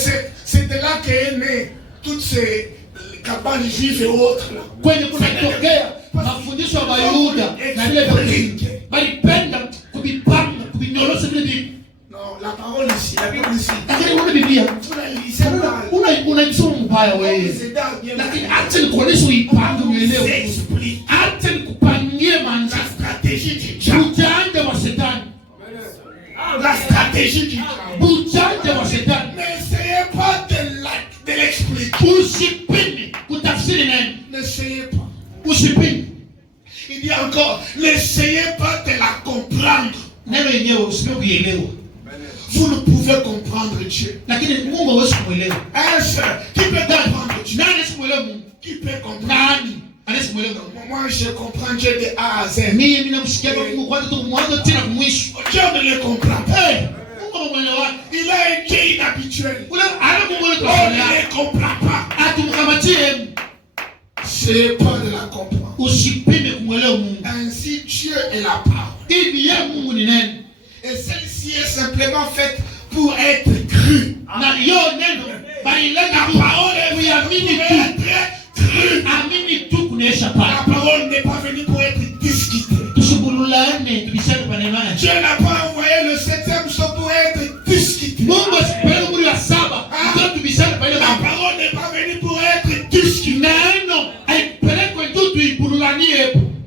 c'est de là qu'est né toutes ces campagnes juives et autres là. Kwenye kunatokea mafundisho ya Wayuda na vile vile walipenda kuvipanga kuvinyorosha vile vitu. Non, la parole ici, la Bible ici. Lakini una Biblia Vous la lisez mal. unaisoma mbaya wewe. C'est dans bien. Lakini acha nikuoneshe uipange uelewe. S'explique. Acha nikupangie manja. La stratégie du diable. Ujanja wa shetani. La stratégie du diable. Ujanja wa shetani. N'essayez pas de l'expliquer. Usipime kutafsiri neno. N'essayez pas. Usipime. Il dit encore, n'essayez pas de la comprendre. Neno yenyewe usipime kuielewa. Vous pouvez comprendre Dieu? lakini Mungu hawezi kumwelewa. Est-ce qui peut comprendre Dieu? Nani anaweza kumwelewa Mungu? Qui peut comprendre? Nani anaweza kumwelewa Mungu? Moi, je comprends Dieu de A à Z. Mimi namshikia Mungu kwanza tu mwanzo tena mwisho. Dieu ne le comprend pas. Mungu amwelewa. Il a un Dieu inhabituel. Ule ana Mungu wetu On ne le comprend pas. atumkamatie. C'est pas de la comprendre. Usipime kumwelewa Mungu. Ainsi, Dieu est la parole. Hivi yeye Mungu ni nani? Et celle-ci est simplement faite pour être crue. Na hiyo neno baileta Parole est kuamini pour tu. être crue. Amini tu kunaisha La pale. parole n'est pas venue pour être discutée. Tusubululane tubishane paneno. Dieu n'a pas envoyé le 7e jour pour être discuté. Mungu asipeleke muri wa saba. Ndio tubishane paneno. La parole n'est pas venue pour être discutée. Neno haipelekwe tu tuibululanie.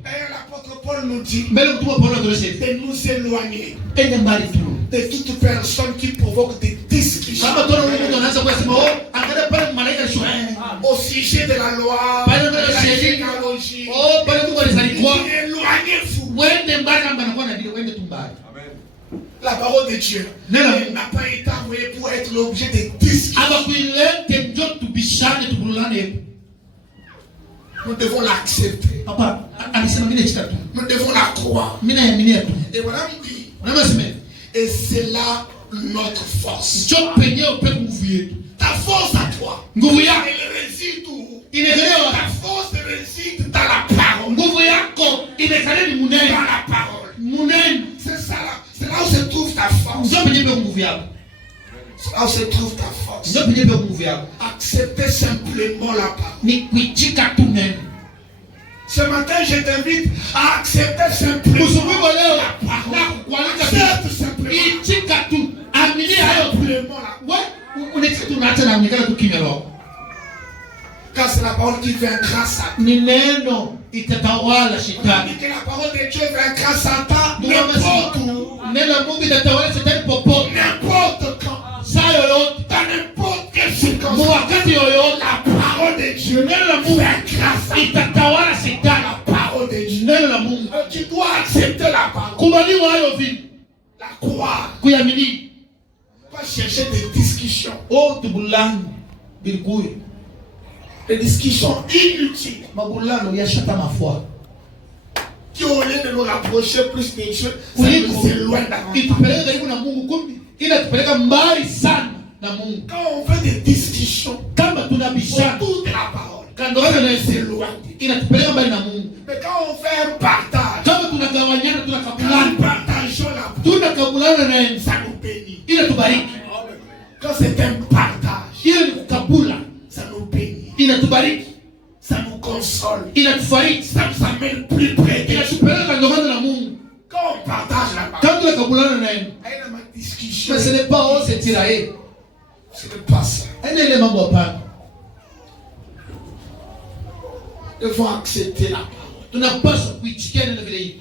D'ailleurs, l'apôtre Paul nous dit Mbele mtume Paulo anasema de nous éloigner ende mbali tu. de toute personne qui provoque des discussions Kama tuna Mungu anaanza kusema oh angalia pale malaika sio. au sujet de la loi, Pale de la ndio généalogie. oh pale Mungu alizalikuwa. Éloignez-vous. Wende mbali kama anakuwa na vile wende tu mbali. La parole de Dieu n'a pas été envoyée pour être l'objet de discussions. Aba kuilete ndio tubishane tubululane. Nous devons l'accepter. Papa alisema mimi nachika tu. Nous devons la croire. Mimi naamini tu. Et voilà, il dit, Unasema et c'est là notre force. njoo penye upe nguvu yetu. Ta force à toi, Nguvu yako elle réside où? inaelewa. Ta force réside dans la parole. Nguvu yako inakaleni Dans munene. la parole. Munene. C'est ça là. C'est là où se trouve ta force. Njoo penye nguvu yako. C'est là où se trouve ta force. Njoo penye nguvu yako. Acceptez simplement la parole. Ni kuitika tu neno. Ce matin, je t'invite à accepter simplement Usimuko leo la parole. na kualika Accepte simplement. itika tu. Amini hayo. Simplement la parole. Wewe unachika tu naacha na unikala tu kimya roho. Car c'est la parole qui vaincra Satan. Ni neno itatawala On shetani. dit que la parole de Dieu vaincra Satan n'importe où, Neno la Mungu itatawala shetani popote. n'importe quand, Saa yoyote. dans n'importe quelle circonstance. Mwakati yoyote. La parole de Dieu Neno la Mungu vaincra Satan. itatawala shetani. La parole de Dieu. Neno la Mungu. Tu dois accepter la parole, Kubaliwa hayo vipi? la croire, Kuamini. pas chercher des discussions, Oh tubulani bilikuyo. des discussions inutiles Mabulano ya shata mafua. qui au lieu de nous rapprocher plus de Dieu, ça nous éloigne davantage. Itupeleka karibu na Mungu kumbi. Inatupeleka mbali sana na Mungu. Quand on fait des discussions Kama tunabishana autour de la parole, kando yake na on Yesu s'éloigne. inatupeleka mbali na Mungu. Mais quand on fait un partage, Kama tunagawanyana quand tunakabulana. nous partageons la parole, Tunakabulana na Yesu. ça nous bénit. Inatubariki. Quand c'est un partage, Ile ni kukabula. ça nous bénit. Inatubariki. Ça nous console. Inatufariki. Ça nous amène plus près de Dieu. Inatupeleka kando yake na Mungu. Quand on partage la parole, Kama tunakabulana na Yesu. il y a une discussion. Mais ce n'est pas ose tiraye. Ce n'est pas ça. Aina ile mambo hapana. Nous devons accepter la parole. Tunapaswa kuitikia neno vile hivi.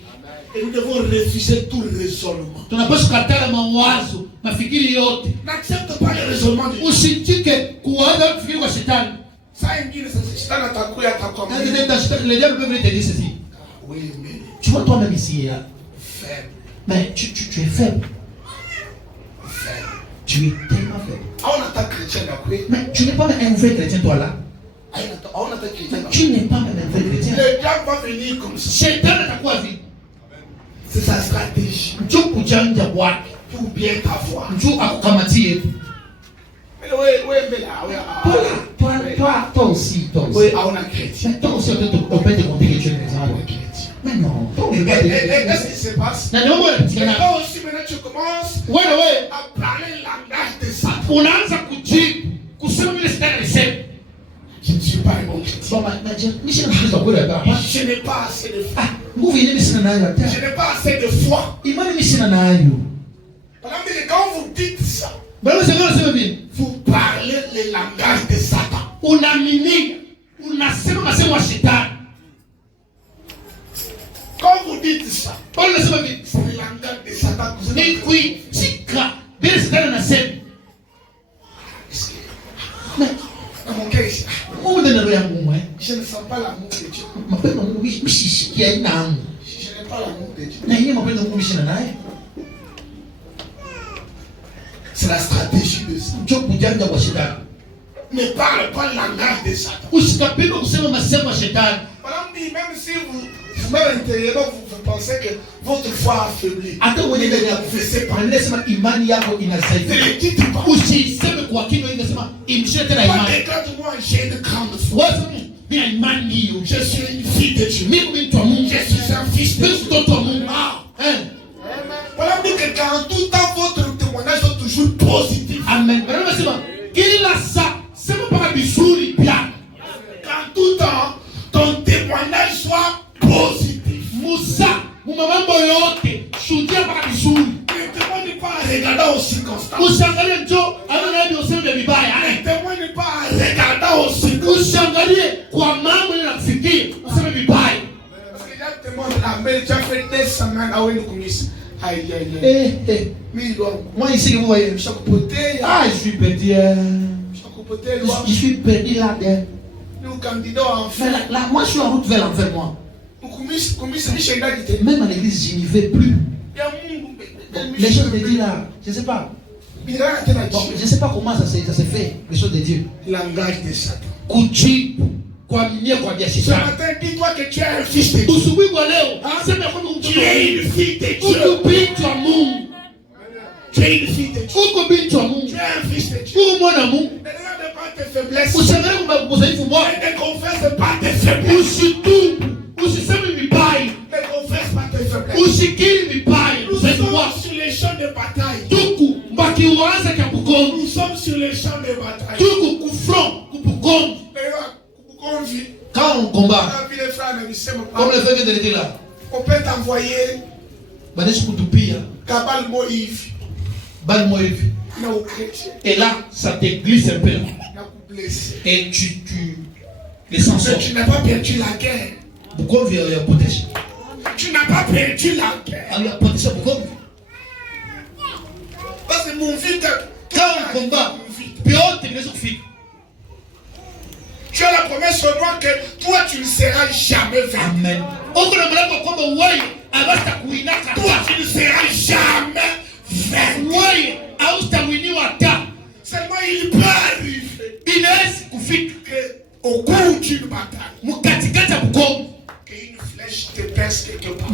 Et nous devons refuser tout raisonnement. Tunapaswa kukatala mawazo, mafikiri yote. N'accepte pas le raisonnement de Dieu. Usitike kuwaza kufikiri kwa shetani. Ça ingine, shetani atakuya atakwambia. Les diables peuvent te dire ceci. Oui, mais Tu vois toi-même ici, faible. mais tu es faible. Faible. Tu es tellement faible. On attaque chrétien d'après. Mais tu n'es pas même un vrai chrétien, toi là. On attaque chrétien d'après. Tu n'es pas même un vrai chrétien. Le diable va venir comme ça. Shetani atakuwa vipi? C'est sa stratégie. Njoo kujanja kwake. Pour bien t'avoir. Njoo akukamatie. Mais oui, mais là, Toi aussi. oui, on a chrétien. Mais toi aussi, on peut te compter que tu es chrétien. On est chrétien. Mais non. Et qu'est-ce qui se passe? Na ndio mbona Et tena. quand aussi maintenant tu commences Wewe à parler le langage de Satan. unaanza kujibu kusema vile shetani alisema. Je ne suis pas un bon chrétien. Baba, mimi sina mchezo kweli hapa. Je n'ai pas assez de foi. Nguvu yenyewe sina nayo hata. Je n'ai pas assez de foi. Imani mimi sina nayo. Madame, quand vous dites ça, Bwana sema vipi? vous parlez le langage de Satan. Unaamini, unasema masemo ya shetani. Quand vous dites ça, Bwana sema vipi? c'est le langage de Satan. Vous Ni êtes kuitika bila shetani anasema. dans mon cœur ici. Mungu ndiye roho yangu mwe. Je ne sens pas l'amour de Dieu. Mapendo Mungu mshishikia inaangu. Je n'ai pas l'amour de Dieu. Na yeye mapendo Mungu mshina naye. C'est la stratégie de ça. Ndio kujanja kwa shetani. Ne parle pas le langage de Satan. Usikapime kusema masemo ya shetani. Même si vous-même intérieurement vous pensez que votre foi a affaibli. Hata mwenye ndani ya kufese pa anasema imani yako inasaidia. Usiseme kwa kinywa inasema imshie tena imani. Moi j'ai une grande foi. Wewe ni imani hiyo. Je suis une fille de Dieu. Mimi mtu wa Mungu. Je suis un fils de Dieu. Mtoto wa Mungu. Voilà que quand tout temps votre témoignage est toujours positif. Amen. Bwana anasema kila saa sema mpaka vizuri pia. Quand tout temps ton témoignage soit positif. Musa, mambo yote shuhudia mpaka vizuri. Ne témoigne pas en regardant aux circonstances. Usiangalie njoo anaona useme vibaya. Ne témoigne pas en regardant aux circonstances. Usiangalie kwa mambo yanakufikia useme vibaya. Parce que là témoigne la mère tu as fait des semaines à où kumisa. Aïe aïe aïe. Moi ici vous voyez, je suis copoté. Ah, je suis perdu. Je suis perdu là-dedans. Nous candidats en fait. Là, moi je suis en route vers l'enfer moi. Même à l'église, je n'y vais plus. Les choses de Dieu là, je ne sais pas. Bon, je ne sais pas comment ça se fait, les choses de Dieu. Langage de Satan. Kuchi, kwa mie kwa biashara. Ce matin, dis-toi que tu es un fils de Dieu. Usubuhi wa leo, sema kwamba tu es une fille de Dieu. Uko binti wa Mungu. Tu es une fille de Dieu. Uko binti wa Mungu. Tu es un fils de Dieu. Uko mwana wa Mungu. Ne regarde pas tes faiblesses. Usiangalie kwa udhaifu wako. Ne confesse pas tes faiblesses. Usitubu. Usiseme vibaya. Ne confesse pas tes faiblesses. Usikiri vibaya. Nous sommes sur les champs de bataille. Tuku mbakiwaza kwa Bukombe. Nous sommes sur les champs de bataille. Tuku kufront ku Bukombe. Quand on combat, comme le frère vient de le dire là, on peut t'envoyer Kabal Moïse. Et là, ça te glisse un peu. Et tu les sens sortent. Tu n'as pas perdu la guerre. Tu n'as pas perdu la guerre. Parce que mon fils, quand on combat, tu as la promesse sur moi que toi tu ne seras jamais vaincu. Amen. Toi tu ne seras jamais vaincu. Seulement il peut arriver au cours d'une bataille qu'une flèche te perce quelque part.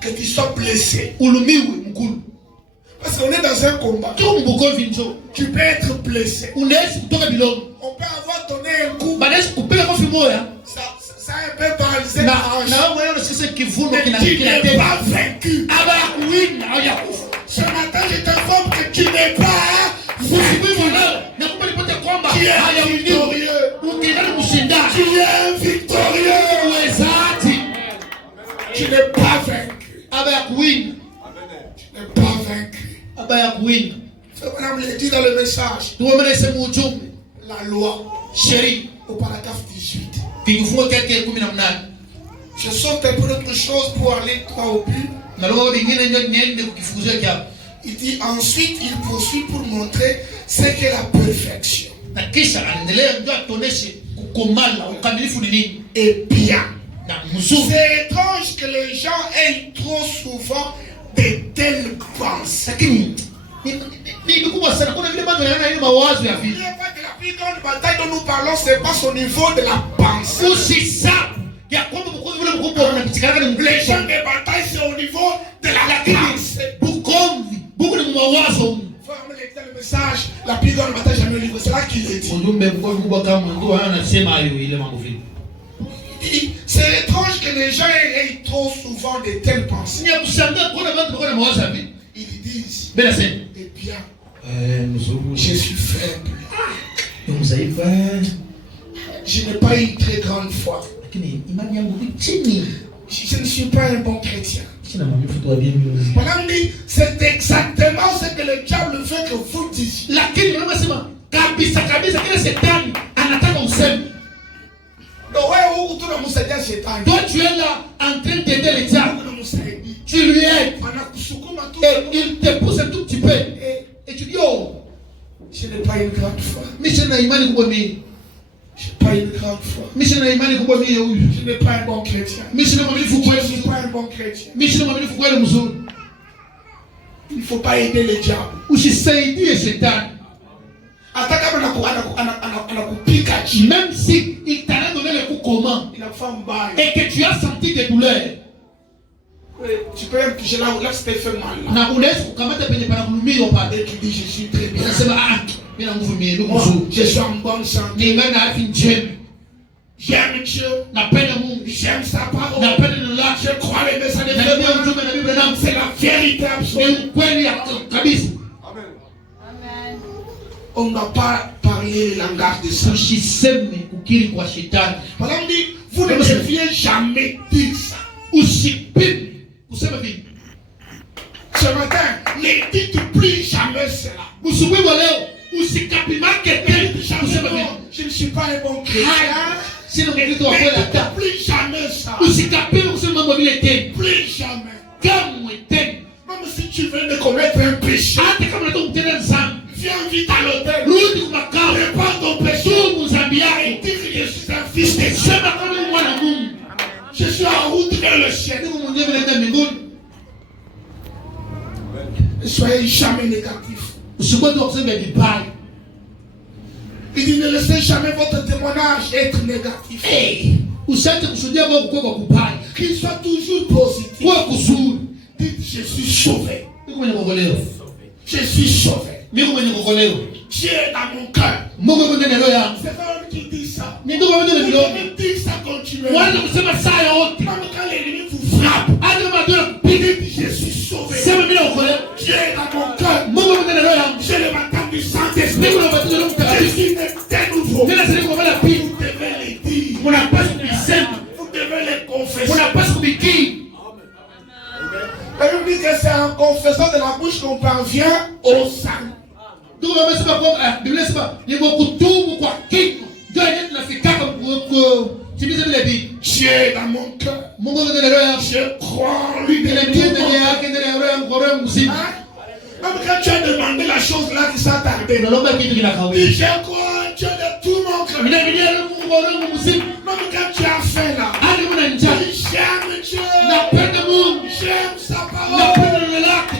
Que tu sois blessé. Parce qu'on est dans un combat. Tu peux être blessé. On peut avoir donné un coup. Ça a un peu paralysé ta hanche. Mais tu n'es pas vaincu. Ce matin, je t'informe que tu n'es pas vaincu. Tu es victorieux. Tu es victorieux. Tu n'es pas vaincu. Tu n'es pas vaincu. Madame le dit dans le message. La loi. Chérie. Au paragraphe 18. Je saute un peu d'autre chose pour aller au but. Il dit ensuite il poursuit pour montrer ce qu'est la perfection. Et bien. C'est étrange que les gens aient trop souvent de telles pensées. Il n'y a pas de la plus grande bataille dont nous parlons, ce n'est pas au niveau de la pensée. Les gens de bataille, c'est au niveau de la pensée. Ferme le message, la plus grande bataille jamais au livre, c'est là qu'il est dit. C'est étrange que les gens aient trop souvent de telles pensées. Ils disent, eh bien, je suis faible. Je n'ai pas une très grande foi. Je ne suis pas un bon chrétien. Madame dit, c'est exactement ce que le diable veut que vous disiez. Toi tu es là en train d'aider le diable. Tu lui aides. Et il te pousse un tout petit peu. Et tu dis oh, je n'ai pas une grande foi. Je n'ai pas une grande foi. Je n'ai pas un bon chrétien. Je ne suis pas un bon chrétien. Il ne faut pas aider le diable. Usisaidie shetani. Hata kama anakupika chini. Même si il t'a donné le coup commun. Inakufa mbaya. Et que tu as senti des douleurs. Tu peux même toucher là c'était fait mal. Na unaweza kukamata penye panakulumia pale. Et tu dis je suis très bien. Unasema mimi na nguvu mimi je suis en bonne santé. Ninga na afya njema. J'aime Dieu. Napenda Mungu. J'aime sa parole. Napenda neno lake. Je crois les messages de Dieu. C'est la vérité absolue. Ni ukweli kabisa. Amen. On n'a pas parlé le langage de ça. Usiseme kukiri kwa shetani. Par exemple, dit, vous ne deviez jamais dire ça. Usipime kusema hivi. Ce matin, ne dites plus jamais cela. Usubuhi wa leo usikapimake tena kusema hivi. Je ne suis pas un bon chrétien. Sina mkristo wa kweli hata. Plus jamais ça. Usikapime kusema mambo vile tena. Plus jamais. Kamwe tena. Même si tu veux de commettre un péché. Hata kama unataka kutenda dhambi. Viens vite à l'hôtel. Rudi kwa makao. Répands ton péché. Tubu dhambi yako. Et dis que je suis un fils de Dieu. Sema kama ni mwana wa Mungu. Je suis en route vers le ciel. Mungu mwenyewe anaenda mbinguni. Ne soyez jamais négatif. Usikubali kusema vibaya. Il dit ne laissez jamais votre témoignage être négatif. Usiache kushuhudia kwa kwa kubaya. Qu'il soit toujours positif. Kwa kuzuri. Dites je suis sauvé. Niko mwenye kuokolewa. Je suis sauvé. Niko mwenye kuokolewa. Dieu est dans mon cœur. Mungu yuko ndani ya roho yangu. C'est pas lui qui dit ça. Ni ndio wewe ndio ndio. Dis ça continuellement. Wala kusema saa yote. Même quand l'ennemi vous frappe. Hata kama adui anakupiga. Je suis sauvé. Sema mimi naokolewa. Dieu est dans mon cœur. Mungu yuko ndani ya roho yangu. J'ai le baptême du Saint-Esprit. Niko na batizo la mtakatifu. Je suis né de nouveau. Tena sasa kwa mara pili. Vous devez le dire. Unapaswa kusema. Vous devez le confesser. Unapaswa kubikiri. La Bible dit que c'est en confessant de la bouche qu'on parvient au sang. Ndio wamesema kwa Biblia inasema ni kwa kutubu kwa kinywa. Ndio yenyewe tunafikaka kutimiza vile vitu. Dieu est dans mon cœur. Mungu yuko ndani ya roho yangu. Je crois en lui. Ile ndiye ndani yake ndani ya roho yangu kwa roho mzima. Même quand tu as demandé la chose là qui s'est tardée. Unalomba kitu kinakawia. Je crois en Dieu de tout mon cœur. Mimi ndiye Mungu kwa roho mzima. Même quand tu as faim là. Hadi kuna njaa. J'aime Dieu. Napenda Mungu. J'aime sa parole. Napenda neno lake.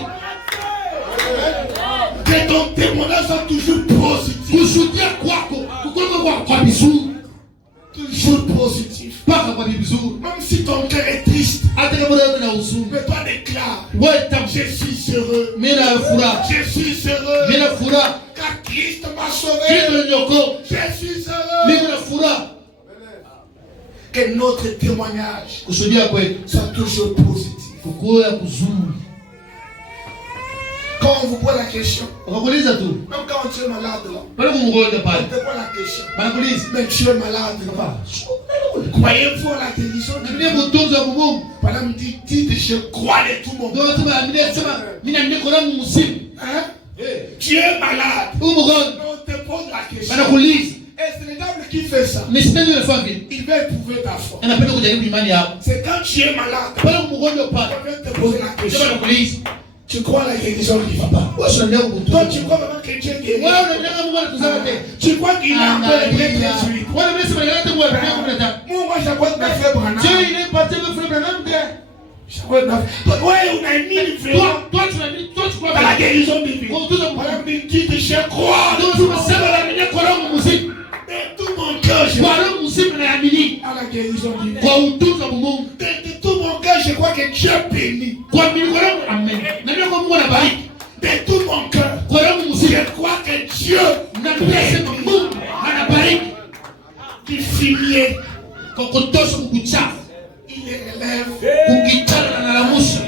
Que ton témoignage soit toujours positif. Kushuhudia kwako kutoka kwa vizuri. Toujours positif. Paka kwa vizuri. Même si ton cœur est triste. Hata kama wewe una huzuni. Mais toi déclare. Wewe tam. Je suis heureux. Mimi na furaha. Je suis heureux. Mimi na furaha. Car Christ m'a sauvé. Kristo nyoko. Je suis heureux. Mimi na furaha. Que notre témoignage Kushuhudia kwetu soit toujours positif. kukoya kuzuri. Quand on vous pose la question, Wakakuuliza tu. même quand tu es malade là, Pale kumgonja on pale. te pose la question. Wanakuuliza. Mais tu es malade là. Croyez-vous à la télévision? Ndiye mtunzo wa Mungu. Voilà, me dit, dites, je crois de tout mon Ndio cœur. sema amini sema mimi na niko rangu msimu. Hein? Tu es malade. Mgonja. On te pose la question. Wanakuuliza. Et c'est le diable qui fait ça. Mais sipendi ile family. Il va éprouver ta foi. Anapenda kujaribu imani yako. C'est quand tu es malade. Pale kumgonja On pale. vient te poser la Sema question. nakuuliza. Tu crois à la guérison du papa? Wewe unaenda kutunza. Toi, tu crois vraiment que Dieu guérit? Wewe unaenda Mungu anatuzama tena. Tu crois qu'il a encore les prêtres gratuits? Wewe unasema ndio Mungu anataka. Moi, j'apporte ma faible en Je il est parti avec frère Branham. Ouais, on a mis vraiment Toi tu l'as mis, toi tu crois dans la guérison biblique. Kutunza Voilà, me dit, je crois ndio tunasema la mimi kwa roho mzima. de tout mon cœur, je Kwa crois roho mzima naamini. à la guérison biblique. Kwa utunza wa Mungu. De tout mon cœur, je crois que Dieu bénit. Kwa mimi kwa roho amen. Na ndio kwa Mungu anabariki. De tout mon cœur, Kwa roho mzima. je crois que Dieu Na tunasema Mungu anabariki. du fumier, Kwa kutosha kukuchafu. il élève Kukichana na nalamusha.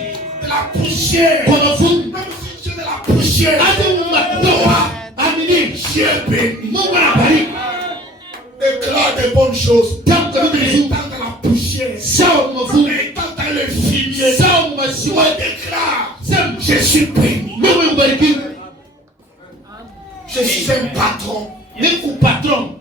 de la poussière. Kwa mafungu. Même si tu es de la poussière, Hata Mungu atoa. Amini. Dieu bénit. Mungu anabariki. Déclare de bonnes choses. Tamka vitu vizuri. Étant dans la poussière, Sawa mafungu. étant dans le fumier, Sawa masiwa. déclare, Sema. je suis béni. Mungu yubariki. Je suis un patron. Mungu patron.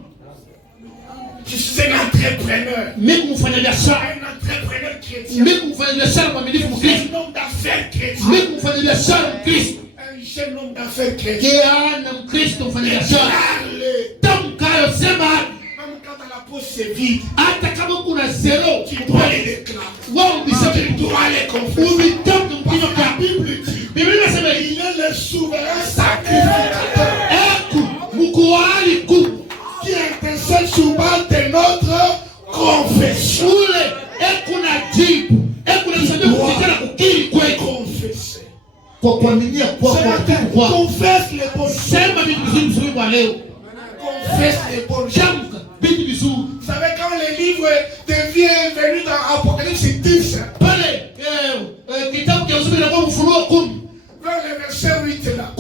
Je suis un entrepreneur. Mungu mfanyabiashara. Un entrepreneur chrétien. Mungu mfanyabiashara mwaminifu Mkristo. Un homme d'affaires chrétien. Mungu mfanyabiashara Mkristo. Un jeune homme d'affaires chrétien. Keana Mkristo mfanyabiashara. Déclare-le. Tamka hayo sema. Même quand dans la poche c'est vide, Hata kama kuna zero. tu dois les déclarer. Wao Tu bisema. dois les confesser. Umitamke mkinywa La chako. Bible dit, Biblia inasema il est le souverain sacrificateur qui intercède sur base de notre confession. Confesser. Confesse les bonnes choses. Confesse les bonnes choses. Vous savez, quand le livre devient venu dans Apocalypse 10, vers le verset 8 là,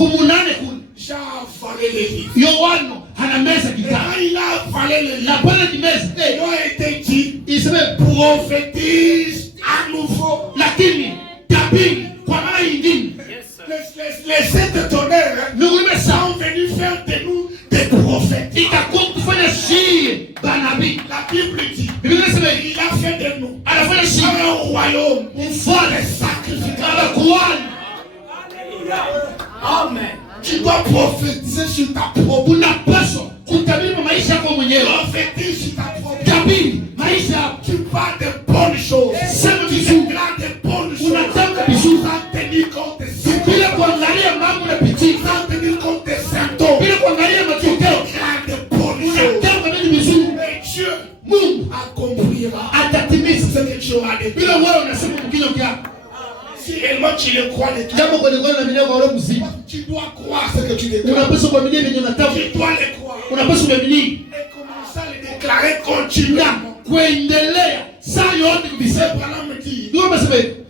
Jean a avalé les livres. Et quand il a avalé les livres, il a été dit, prophétise à nouveau. Les sept tonnerres sont venus faire de nous des prophètes. La Bible dit, il a fait de nous un royaume, des sacrificateurs. Amen. Tu dois prophétiser sur ta propre. Prophétiser sur ta propre. Tu parles de bonnes choses. Tu déclares de bonnes choses. Sans tenir compte des symptômes. Sans tenir compte des symptômes. Tu déclares de bonnes choses. Et Dieu accomplira ce que tu auras dit. Si réellement tu le crois de toi, tu dois croire ce que tu déclares. Tu dois le croire. Et commencer à le déclarer continuellement. Abraham dit,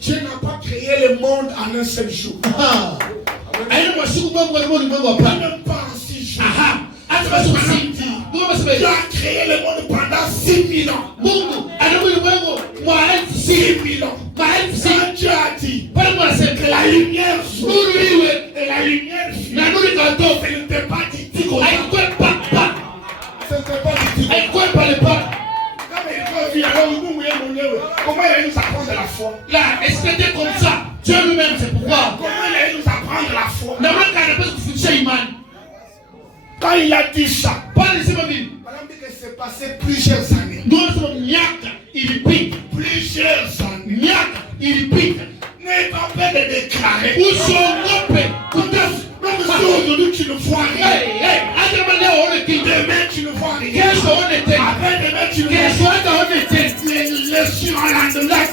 Dieu n'a pas créé le monde en un seul jour. Même pas en 6 jours. Dieu a créé le monde pendant 6000 ans. 6000 ans. Quand Dieu a dit que la lumière soit et la lumière fut, ce n'était pas du tout. Ce n'était pas du tout. Comment il allait nous apprendre la foi? Là, c'était comme ça. Dieu lui-même, c'est pourquoi. Comment il allait nous apprendre la foi? Quand il a dit ça, madame dit que c'est passé plusieurs années. Plusieurs années. N'aie pas peur de déclarer. Même si aujourd'hui tu ne vois rien. Demain tu ne vois rien. Après demain tu ne vois rien. Le surlendemain,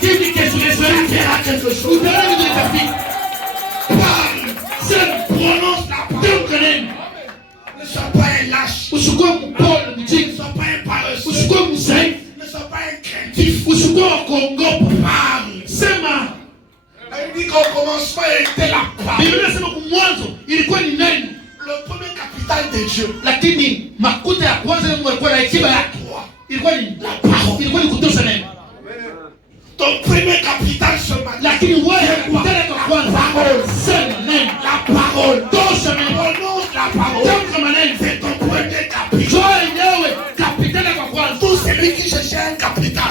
quelque chose. Parle. Prononce la parole. Ne sois pas un lâche. Ne sois pas un paresseux. Ne sois pas un craintif. Parle. Il dit qu'au commencement était la parole. Le premier capital de Dieu. La parole. Ton premier capital ce matin. La parole. Prononce la parole. C'est ton premier capital. Tout celui qui cherche un capital.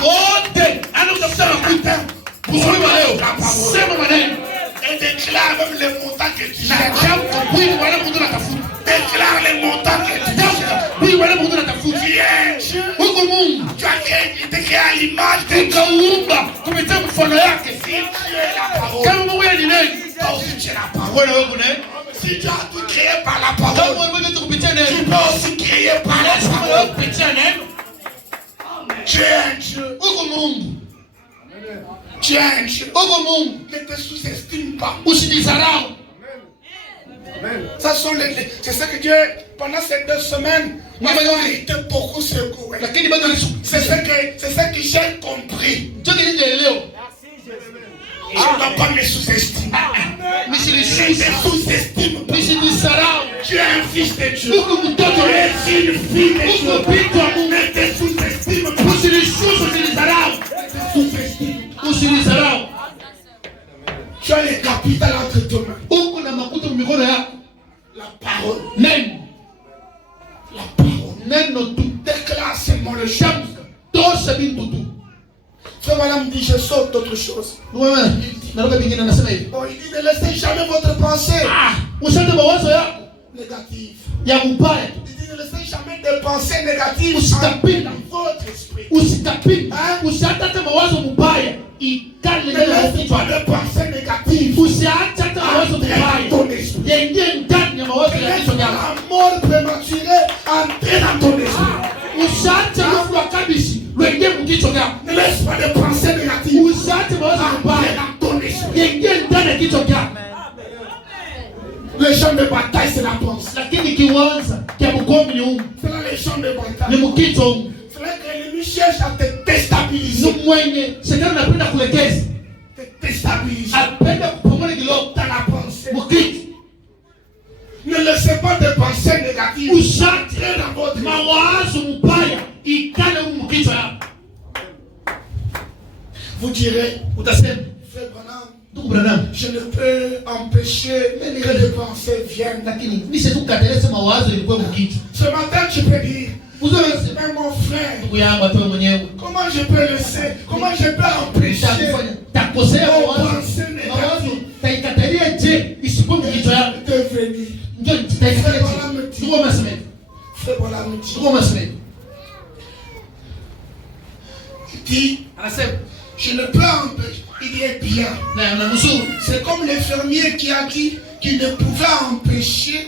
Et déclare même les montants que tu cherches. Déclare les montants que tu cherches. Dieu, tu as été créé à l'image de Dieu. Si Dieu est la parole, toi aussi tu es la parole. Si tu as tout créé par la parole, tu peux aussi créer par la parole. Tu es un Dieu. Tu es un Dieu. Ne te sous-estime pas. C'est ça que Dieu, pendant ces 2 semaines, m'a été beaucoup secoué. C'est ça que j'ai compris. Je ne dois pas me sous-estimer. Je te sous-estime. Tu es un fils de Dieu. Tu es une fille de Dieu. Ne te sous-estime pas. Tu as le capital entre tes mains. La parole. La parole. Déclare seulement le chant. Frère madame dit je saute d'autres choses. Bon, il dit ne laissez jamais votre pensée négative. Il dit ne laissez jamais de pensées négatives Usitapinga. dans votre esprit. Usitapinga. Usiache mawazo mubaya ikale Ne ndani ya laisse kichwa. pas de pensées négatives. Usiache mawazo mubaya Ton esprit. yaingie ndani ya mawazo Ne ya laisse kichwa pas chako. la mort prématurée entrer dans ton esprit. Usiache lufu lwa kabishi lwaingie mukichwa chako. Ne laisse pas de pensées négatives Usiache mawazo entrer mubaya dans ton esprit. yaingie ndani ya kichwa chako. Les champs de bataille, c'est la pensée. Lakini kiwanza kia mkomi ni umu. C'est là les champs de Ni bataille. mukichwa umu. C'est là que l'ennemi cherche à te déstabiliser. Ni mwenye shetani anapenda kulekeza. Te déstabiliser Apenda kupomole kidogo dans la pensée. mukichwa. Ne laissez pas de pensées négatives Usiache entrer dans votre esprit. mawazo mubaya ikale umu mukichwa yako. Vous direz, Utasema Frère Branham, ndugu Branham, je ne peux empêcher que les pensées viennent. lakini nishe tukateleza mawazo ilikuwa mukichwa. Ce matin, tu peux dire, Uzuri mais mon frère, ndugu yangu atoe mwenyewe. comment je peux laisser, comment je peux empêcher Takufanya takosea mawazo. pensées Mawazo négatives taikatalia je isikuwe mukichwa yako. de venir? Ndio taikatalia je. Ndugu masemeni. Frère Branham dit, Ndugu masemeni. il dit, Anasema je ne peux empêcher. Il est bien. na mzuri. C'est comme l'infirmier qui a dit qu'il ne pouvait empêcher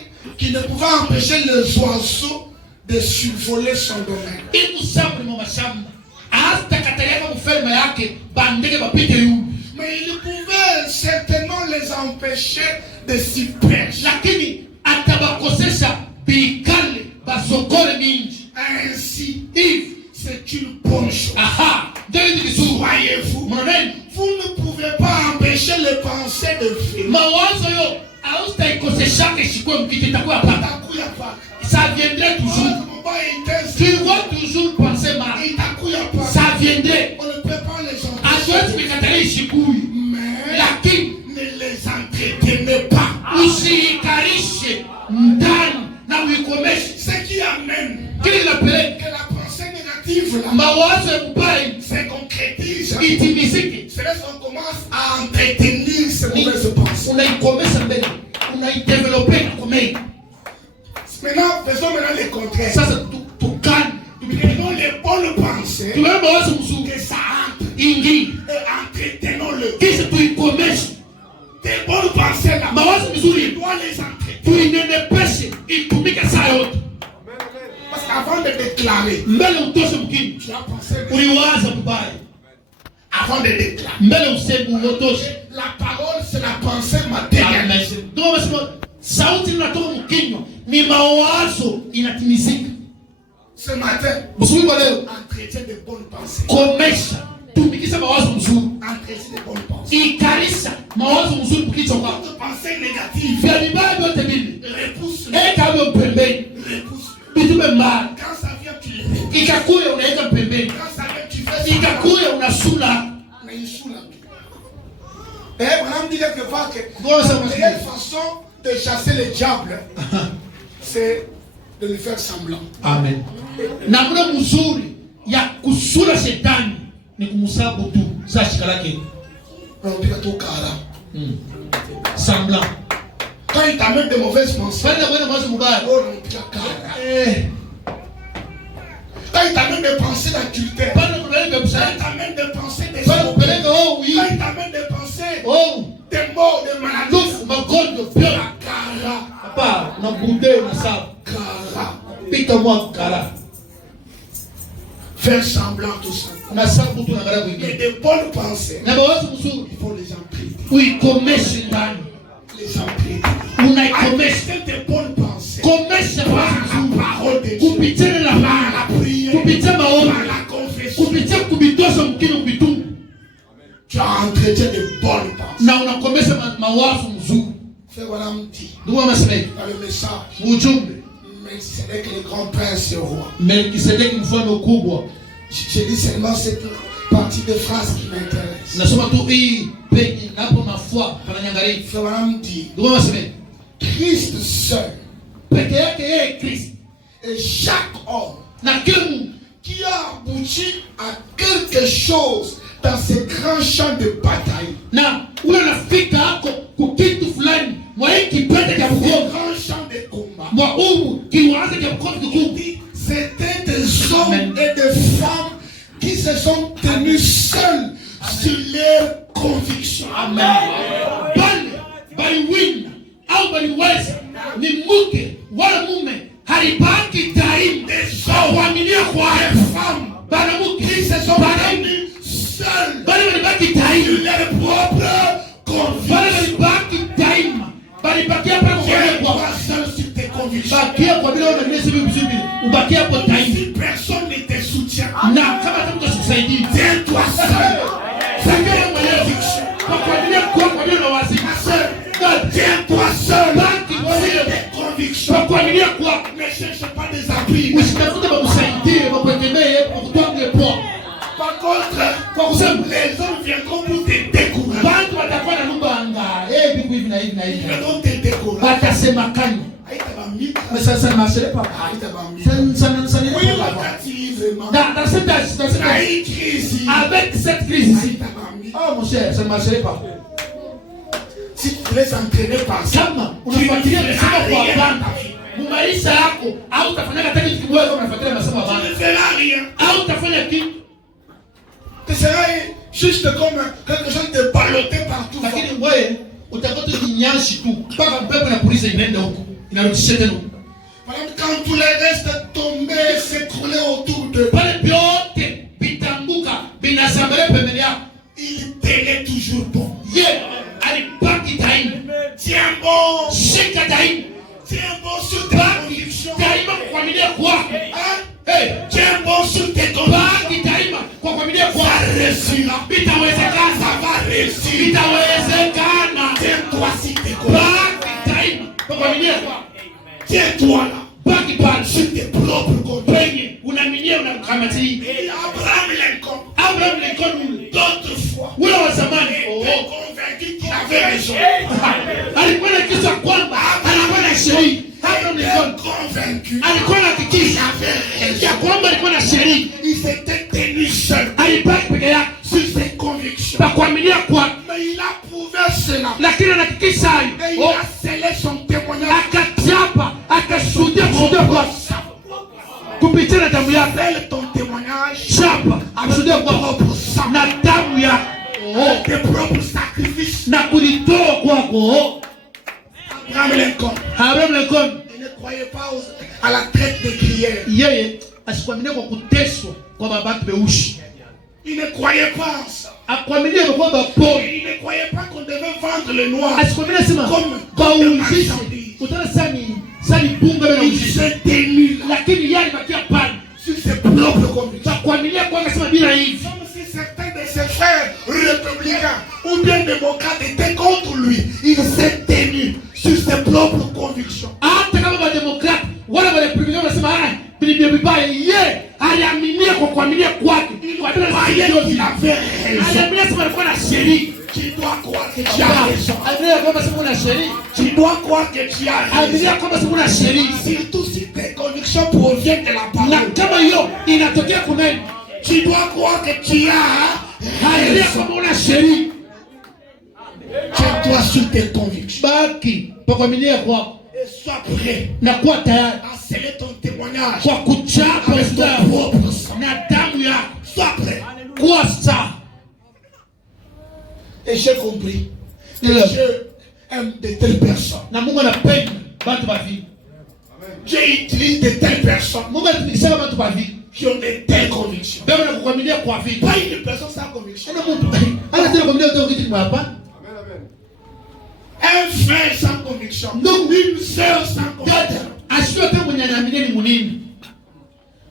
les oiseaux de survoler son domaine. Imusabri mu mashamba. Hata katalia mfalme yake bandege bapite yule. Mais il pouvait certainement les empêcher de s'y percher. Lakini atabakosesha bikale basokole mingi. Ainsi, Hivi c'est une bonne chose. aha, ndio hivi vizuri. Voyez-vous, Mwanani vous ne pouvez pas empêcher les pensées de venir. mawazo yo hautaikosesha ishikwe mkiti itakuwa hapa. Itakuya paka. Ça viendrait toujours. Mon bas est Tu vas toujours penser mal. itakuya paka. Ça viendrait. On ne peut pas les Hatuwezi empêcher. kuikatalia ishikui. Mais Lakini ne les entretenez pas. usiikarishe ndani na uikomeshe. Ce qui amène Kile kinapeleka que la pensée négative là, mawazo ya mbaya se concrétise. itimizike. C'est là qu'on commence à entretenir ces mauvaises pensées. Unaikomesha mbele, unaidevelope na komei. Maintenant, faisons maintenant le contraire. Sasa tukani Prenons les bonnes pensées tuwe mawazo mzuri que ça entre ingi et entretenons-le. kisha tuikomeshe Tes bonnes pensées là, mawazo tu mzuri, dois les entretenir. tuinenepeshe itumike saa yote. Parce qu'avant de déclarer, Mbele utoshe mkini, tu as pensé. uliwaza mbaya. Avant de déclarer, Mbele useme uotoshe. la parole c'est la pensée matérielle. Ndio wasema sauti inatoka mkinywa ni mawazo inatimizika. Ce matin, Msuri kwa leo entretiens de bonnes pensées. komesha, tumikisha mawazo mzuri. Entretiens de bonnes pensées. Ikarisha mawazo mzuri mkichwa kwako. Toute pensée négative, Vya vibaya vyote vile. repousse-le. Eka pembeni. Repousse-le. Bitume mbali. Quand ça vient, tu le repouses. Ikakuya unaweka pembeni. Quand ça vient, tu fais ça. Ikakuya unasula. Mais il saoule la vie. Et madame dit quelque part que Ndio la nasema meilleure façon de chasser le diable, c'est de lui faire semblant. amen. Namna mzuri ya kusula shetani ni kumsabu tu. Sasa shikalake. On dit tout cara. Semblant. Quand il t'amène de mauvaises pensées, Fanya kwenda mawazo mubaya. oh non, tu cara. Eh. Quand il t'amène des pensées d'adultère, Bana kupeleka quand msana. il t'amène des pensées de Bana kupeleka oui. quand il t'amène des pensées Oh, de mort, de maladie, ndugu magonjwa pia. cara, Hapa na bude na sawa. cara. Pika mwa kala. Faire semblant tout ça. Na sababu tu naangalia Mais kwingine. de bonnes pensées, Na mawazo mzuri il faut les emprunter. uikomeshe ndani. Les emprunter. Unaikomesha. Avec de bonnes pensées. Komesha Par mawazo la mzuri. parole de Dieu. Kupitia na Par la la prière. kupitia maombi. Par la confession. Kupitia kubitosha mkini kubitungu. Tu as entretien de bonnes pensées. Na unakomesha mawazo mzuri. Frère Branham dit Ndugu masemeni. dans le message, Ujumbe. mais c'est avec les grands princes et rois. Melkisedeki mfano kubwa. Je lis seulement cette partie de phrase qui m'intéresse. Nasoma tu hii penye hapo mafua pananyangalia. Frère Branham dit, Ndugu masemeni. Christ seul Peke yake yeye Kristo. et chaque homme Na kila Mungu qui a abouti à quelque chose dans ces grands champs de bataille, na ule nafika hako kukitu fulani mwa hii kipete cha ces mgongo. grands champs de combat, C'était des hommes et des femmes qui se sont tenus seuls sur leurs convictions. Amen. Baliwina au baliweza ni mke wala mume halibaki daima kuaminia kwa femmes banamuke qui se sont tenus seuls balibaki sur daima leurs propres convictions. balibaki daima balibakia hapa kwa Seul sur tes convictions. bakia kwa bila unanesa vizuri ubakia hapo daima. Si personne ne te soutient, Na kama mtu asikusaidia tiens-toi seul. sasa conviction kwa kuaminia kwa bila wazi Tiens-toi seul. baki wewe Tes convictions. kwa kuaminia kwa Ne cherche pas des appuis. usitafute wakusaidie wakuegemee wakutwange poa. Par contre, Kwa kusema les hommes viendront pour te décourager. watu watakuwa na lubanga biku hivi na hivi na Ils hivi viendront te décourager. watasema kani Aïtabamika. sasa maselepa Aïtabamika. sana Oui, wakati vraiment. dans cette Aïe, crise. avec cette crise Aïtabamika. oh mon cher ça ne marcherait pas. Si tu les entraîner par ça, Kama unafuatilia kusema kwa banda mumaisha yako au utafanya hata kitu kimoja kama unafuatilia masomo ya tu banda ne feras rien. au utafanya kitu Tu seras juste comme quelque chose de ballotté partout. lakini wewe utakuwa tu nyanshi tu mpaka mpepo na polisi inaenda huko inarudisha tena huko. Par exemple, quand tous les restes tombaient, s'écroulaient autour de Pale vyote vitambuka vinasambaa pembeni yako. il tenait toujours bon. Ye alibaki daima. Tiens bon. Shika daima. Tiens bon sur tes convictions. Daima kwa kuaminia kwako. Hein? Tiens bon sur tes convictions. Baki daima kwa kuaminia Ça kwako. réussira. Vitawezekana. Ça va réussir. Vitawezekana. Tiens-toi sur tes convictions. Baki daima kwa kuaminia kwako. Tiens-toi là. Baki pale Sur tes propres convictions. penye unaaminia unakamati. Et Abraham Lincoln, Abraham Lincoln d'autres fois, ule wa zamani était convaincu qu'il avait raison. alikuwa na kisa kwamba alikuwa na sheria. Abraham Il Lincoln était convaincu alikuwa na qu'il kikisa avait raison. ya kwamba alikuwa na sheria. Il s'était tenu seul Alibaki peke yake sur ses convictions. kwa kuaminia kwake, Mais il a prouvé cela. lakini anahakikisha Et il a scellé son témoignage. akachapa akashuhudia kushuhudia kwa kupitia na damu yake. Scelle ton témoignage Chapa akashuhudia kwa propre sang. na damu yake Tes propres sacrifices. na kulitoa kwako. Abraham Lincoln, Abraham Lincoln il ne croyait pas à la traite des crières. yeye asikuaminia kwa kuteswa kwa babake Beushi, Il ne croyait pas en ça. akuaminia kwa kwamba pole, Il ne croyait pas qu'on devait vendre le noir. asikuaminia sema kwa uuzishe utana sani bunga bila Il uuzishe, s'est tenu là lakini yeye alibakia pale sur ses propres convictions. kwa kuaminia kwamba sema bila hivi. Comme si certains de ses frères républicains ou bien démocrates étaient contre lui, il s'est tenu sur ses propres convictions. Hata kama wademokrati wala warepublikani wanasema vilivyo vibaya, ye aliaminia kwa kuaminia kwake. Kwa bila Croyait sio qu'il avait raison. aliaminia sema alikuwa na sheria. Tu dois croire que tu as raison. Aliaminia kwamba sema una sheria. Tu dois croire que tu as raison. Aliaminia kwamba sema una sheria. Surtout si tes convictions proviennent de la Na parole. kama hiyo inatokea kunani, Tu dois croire que tu as aliaminia raison. kwamba una sheria. Tiens-toi sur tes convictions. Baki kwa kuaminia kwako Et sois prêt na kuwa tayari à sceller ton témoignage kwa kuchapa avec ton propre sang. na damu yako. Sois prêt. Kuwa sawa. Et j'ai compris. Ndio. Dieu aime de telles personnes. Na Mungu anapenda watu wa vile. Dieu utilise de telles personnes Mungu anatumikisha watu wa vile. qui ont de telles convictions. Baba anakuaminia kwa vile. Pas une personne sans conviction. Ana mtu ana tena kuaminia kwa kitu kwa hapa. Un frère sans conviction. Non. Une sœur sans conviction. Asiwe hata mwenye anaaminia ni munini.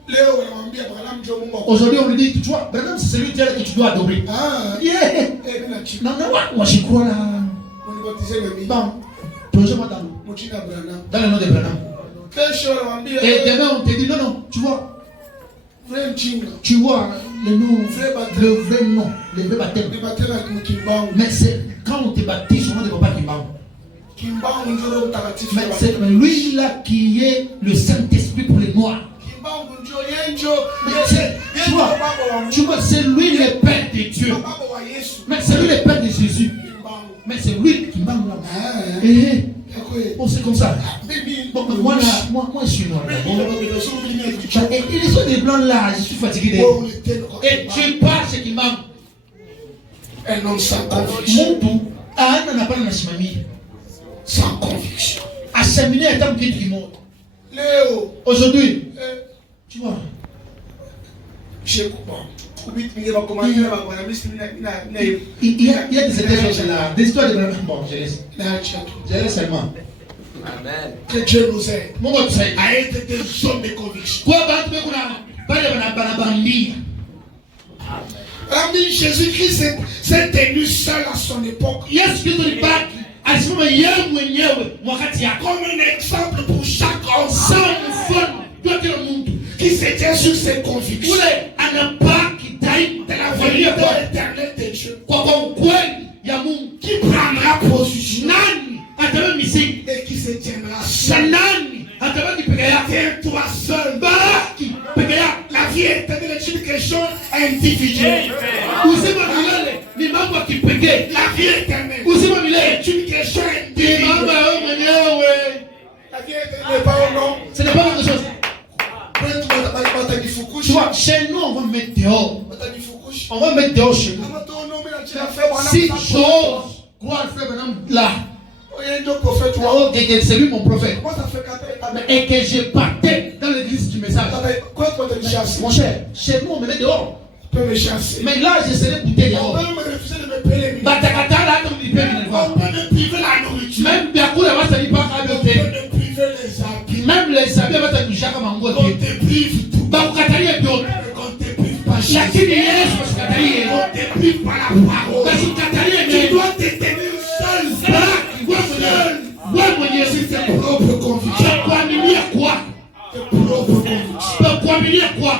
Leo wanamwambia Branham ndio Mungu wako. Aujourd'hui on lui dit tu vois, Branham c'est celui que tu dois adorer. Ah. Yeah. Mimi chini. Na washukuru la. Unibatize mimi. Bon. Plonge-moi Mchina Branham. dans le nom de Branham. Kesho wanamwambia Et demain on te dit non non, tu vois. frère Chinga. Tu vois le nom, le vrai nom, le vrai baptême. Ni batela kimbangu. Mais c'est quand on te baptise au nom de Papa Kimbangu. Kimbangu ndio mtakatifu. Mais c'est lui là qui est le Saint-Esprit pour les Noirs. Kimbangu ndio yenjo. Tu vois, c'est lui le Père de Dieu. Baba wa Yesu. Mais c'est lui le Père de Jésus. Kimbangu. Mais c'est lui qui m'a là. Ah. Eh, Oh, c'est comme ça. Bon, moi, je suis noir. Ils sont des blancs là, je suis fatigué. Et tu parles ce qui manque. Un homme sans conviction. Sans conviction. Léo. Aujourd'hui, tu vois. Je comprends. Il y a des choses là, des histoires de blancs. Bon, je laisse seulement. Amen. Que Dieu nous aide. Mon Dieu, À être des hommes de conviction. quoi Ami, Jésus-Christ s'est tenu seul à son époque. Yes, Christ ni baki. Alisimama yeye mwenyewe wakati yako. Comme un exemple pour chaque homme. Sawa mfano kwa kila mtu Qui se tient sur ses convictions. ule anabaki daima De la kuvalia vérité kwa éternelle de Dieu. kwa ukweli ya Mungu. Qui prendra position. Nani atabaki misingi? Et qui se tiendra Na seul. nani atabaki peke yake? Tiens-toi seul. Baki peke yake. La vie éternelle est une question individuelle. Uzima milele ni mambo ya kipekee. La vie éternelle Uzima milele est une question ni mambo individuelle. ya wewe mwenyewe. La vie éternelle n'est pas au nom. Ce n'est pas quelque chose. Tu Tu vois, chez nous, on va mettre dehors. On va mettre dehors chez nous. Si j'ose croire le frère Branham là, oh, c'est lui mon prophète, et que je partais dans l'église du message. Mon cher, chez nous, on me met dehors. Mais là, je serai bouté dehors. Batakata là, comme il peut me voir. Même Biakoula va se dire pas à beauté. Même les habits vont te toucher comme un gros pied. Bakukatalia vyote. Lakini Yesu asikatalie. Basikatalie Tu neno. dois te tenir seul. Baki wewe mwenyewe. C'est tes propres convictions. Kuaminia kwa. Tes propres convictions. Kuaminia kwa.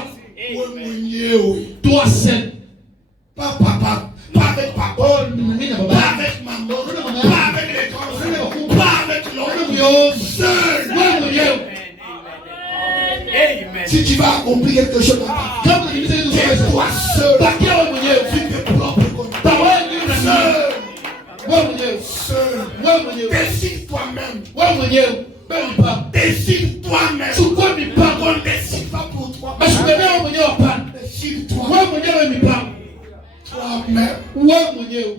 Wewe mwenyewe. Toi seul. Pas papa. Pas avec papa. Oh, mimi na Pas baba. avec maman. Pas avec les grands. Pas avec l'homme. Yo, Seul. wewe mwenyewe. Si tu vas accomplir quelque chose dans ta vie, Kama ni mzee tiens-toi seul. baki wewe mwenyewe. Sur tes propres convictions. Ta wewe ndio na Seul. wewe mwenyewe. Seul. Wewe mwenyewe. Décide toi-même. Wewe mwenyewe. Wewe mpa. Décide toi-même. Chukua mipango. On ne décide pas pour toi. Basi wewe mwenyewe hapana. Décide toi. Wewe mwenyewe mipango. Toi-même. Wewe mwenyewe.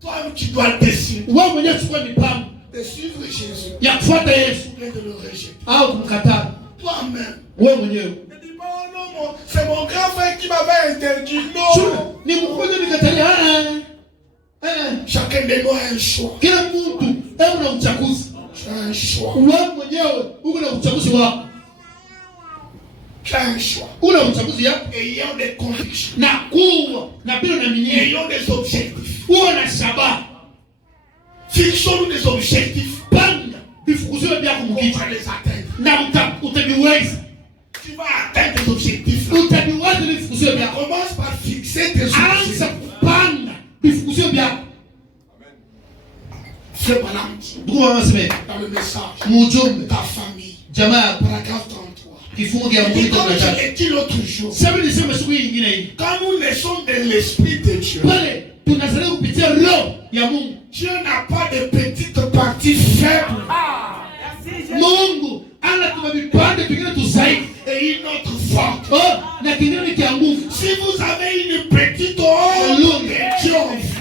Toi, tu dois décider Wewe mwenyewe chukua mipango de suivre Jésus ya kufuata Yesu ou bien de le rejeter. au kumkataa. Toi-même. Wewe mwenyewe. Ne dis pas, oh non, c'est mon grand frère qui m'avait interdit. Non. Ni mmoja nikatalia. Chacun de nous a un choix. Kila mtu una uchaguzi. Tu as un choix. Wewe mwenyewe uko na uchaguzi wako. Tu as un choix. Una uchaguzi yako Ayant des convictions. na kuwa na bila na minyeni. Ayant des objectifs. Uwe na shabaha. Fixons-nous des objectifs. Panga vifukuzio vyako On mkichwa va les atteindre. na utaviweza. Tu vas atteindre tes objectifs. Utaviweza vifukuzio vyako. Commence par fixer tes Anza objectifs. kupanga vifukuzio vyako. Frère Branham, Ndugu wanasema dans le message, mujumbe ta famille, jamaa paragraphe 33. kifungu kia Et mwito comme na je tatu. l'ai dit l'autre jour, Sasa niseme siku hii nyingine hii. quand nous naissons de l'Esprit de Dieu, Pale tunazaliwa kupitia roho ya Mungu. Dieu n'a pas de petites parties faibles Mungu anatuma vipande vingine tu zaidi. et une autre forte. Oh, na kingine kia nguvu. Si vous avez une petite ombre de Dieu,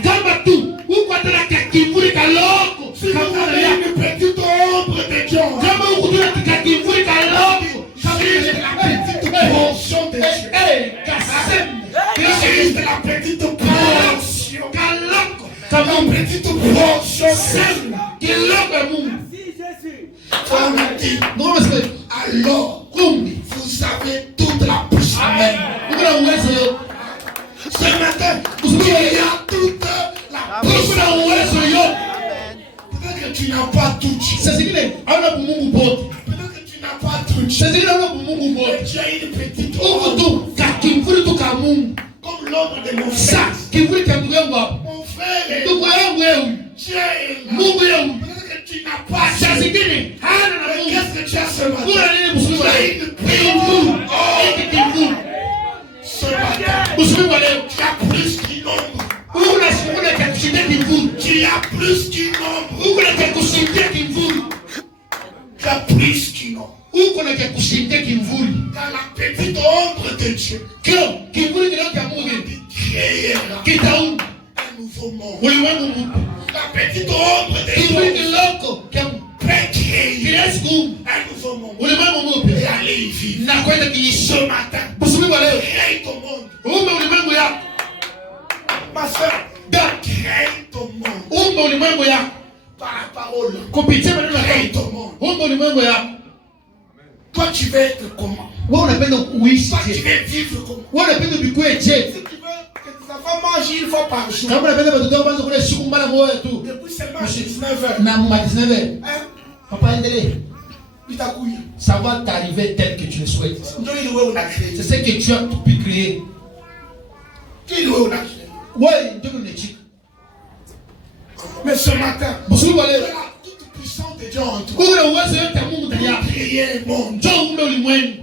Kama tu uko hata kivuli kaloko. si vous avez une petite ombre de Dieu, Kama uko hata kivuli kaloko. juste la petite portion de Dieu. Kasem. Juste la petite portion. Kaloko. La Kama petite portion. sem kiloko ya Mungu. On a dit, Mungu anasema alors, kumbi. vous avez toute la puissance. Amen. Uko na uwezo. Ce matin, il y a toute la Uko puissance. na uwezo yote. Peut-être que tu n'as pas tout. Saa zingine hauna Mungu pote. Peut-être que tu n'as pas tout. Saa zingine hauna Mungu Mais pote. tu as une petite Uko ombre. tu kakimvuli tu ka Mungu. Comme l'ombre de mon Sa frère. kivuli cha ndugu yangu hapa. Mon frère est Ndugu yangu wewe. Dieu est là. Mungu yangu. Peut-être que tu n'as pas Saa ça. zingine hana na Mais Mungu. qu'est-ce que tu as ce matin? Kuna nini msumi Tu wa as leo? une Kimvuli. petite ombre. Hiki kimvuli. Ce matin, Msumi wa leo. tu as plus qu'une ombre. Una cha kushindia kimvuli. Tu as plus qu'une ombre. Una cha kushindia kimvuli. as plus qu'une ombre. Uko na kushinda kimvuli. Dans la petite ombre de Dieu. Kimvuli kinacho Mungu Créera kitaumba un nouveau monde. ulimwengu mpya. La petite ombre de Kimvuli Dieu kiloko peut créer un nouveau monde. ulimwengu Et mpya aller y vivre. na kwenda kiishi. Ce matin, Busubi wa leo crée ton monde. umba ulimwengu yako. Ma soeur, crée ton monde. Umba ulimwengu yako Par la parole. kupitia maneno ya Crée Mungu. ton monde. Umba ulimwengu yako. Toi, tu veux être comment? Wewe unapenda kuishi Toi, tu je? veux vivre comment? Wewe unapenda ubikwe je? Si tu veux que tes enfants mangent une fois par jour, Kama unapenda watoto wako kwanza kule siku mbala moja tu. depuis seulement 19 heures, Na mwa 19. hein, Papa endelee. il t'a couillé. Ça va t'arriver tel que tu le souhaites. Ndio ile wewe una créé. C'est ce que tu as pu créer. Ile wewe una créé. Wewe ndio unachika. Mais ce matin, Busubi wa tu leo as la toute puissance de Dieu en toi. uko na uwezo yote ya Mungu ndani Pour yako. créer un monde, Njoo umbe ulimwengu.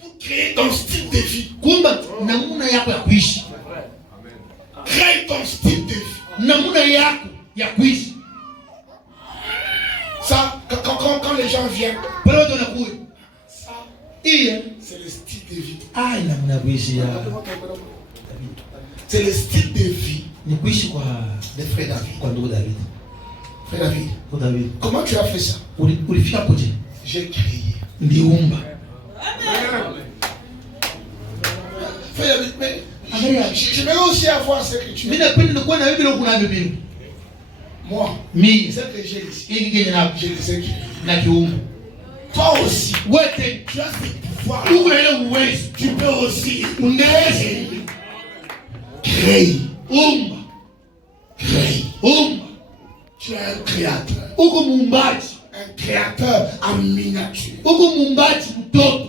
pour créer ton style de vie. Kumba namuna yako ya kuishi. Crée ton style de vie. Namuna yako ya kuishi. Ça, quand les gens viennent, Pale watu wanakuja. ça, Iya. c'est le style de vie. Ai namna kuishi ya. C'est le style de vie Ni kuishi kwa de Frère David. kwa ndugu David. Frère David, Kwa David. comment tu as fait ça? Ulifika koje? J'ai créé. Ndiumba. Frère David, mais Angalia. j'aimerais aussi avoir ce que tu Mimi as. napenda kuwa na Biblia kuna Biblia. Moi, Mimi ce que j'ai ici, hiki kenye na je les ai créés. na kiumba. Toi aussi, Wote tu as ce pouvoir. uko na ile uwezo. Tu peux aussi Ungeweza créer. umba. Créer. Umba. Tu es un créateur. Uko muumbaji. Un créateur en miniature. Uko muumbaji mtoto.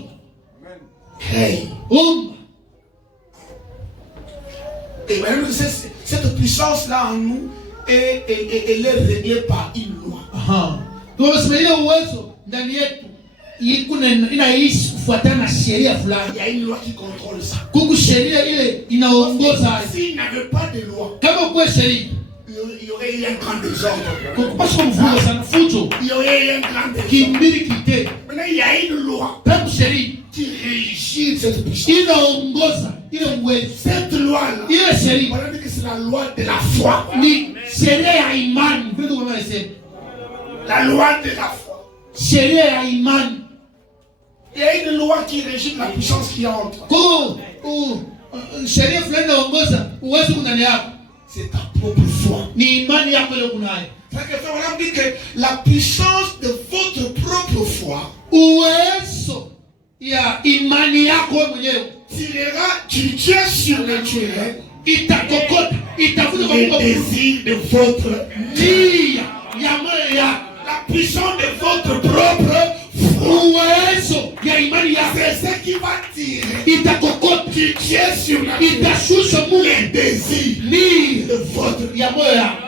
Créer. Umba. Et même cette puissance-là en nous, elle est réglée par une loi. Aha. Tunasema ile uwezo ndani yetu inaishi kufuatana na sheria fulani. Il y a une loi qui contrôle ça. Kuku sheria ile inaongoza. S'il n'y avait pas de loi, Kama kwa sheria il y aurait eu un grand désordre. kukupasha kumvuga sana fujo Il y aurait eu un grand désordre. kimbili kite. Maintenant, il y a une loi Kama sheria qui régit cette puissance. inaongoza ile uwezo. Cette loi-là, Ile on sheria va dire que c'est la loi de la foi. ni sheria ya imani. Vile kama nasema La loi de la foi. sheria ya imani. Il y a une loi qui régit la puissance qui est en toi. Sheria fulani inaongoza uwezo ndani yako. C'est ta propre foi. Ni imani yako ile kunayo. On dit que la puissance de votre propre foi Uwezo ya imani yako wewe mwenyewe tirera du Dieu surnaturel itakokota itafuta kwa les Mungu désirs de votre njia ya moyo yako. La puissance de votre propre foi. Uwezo ya imani yako C'est ce qui va tirer itakokota du Dieu surnaturel itashusha les Mungu désirs ni de votre ya moyo yako.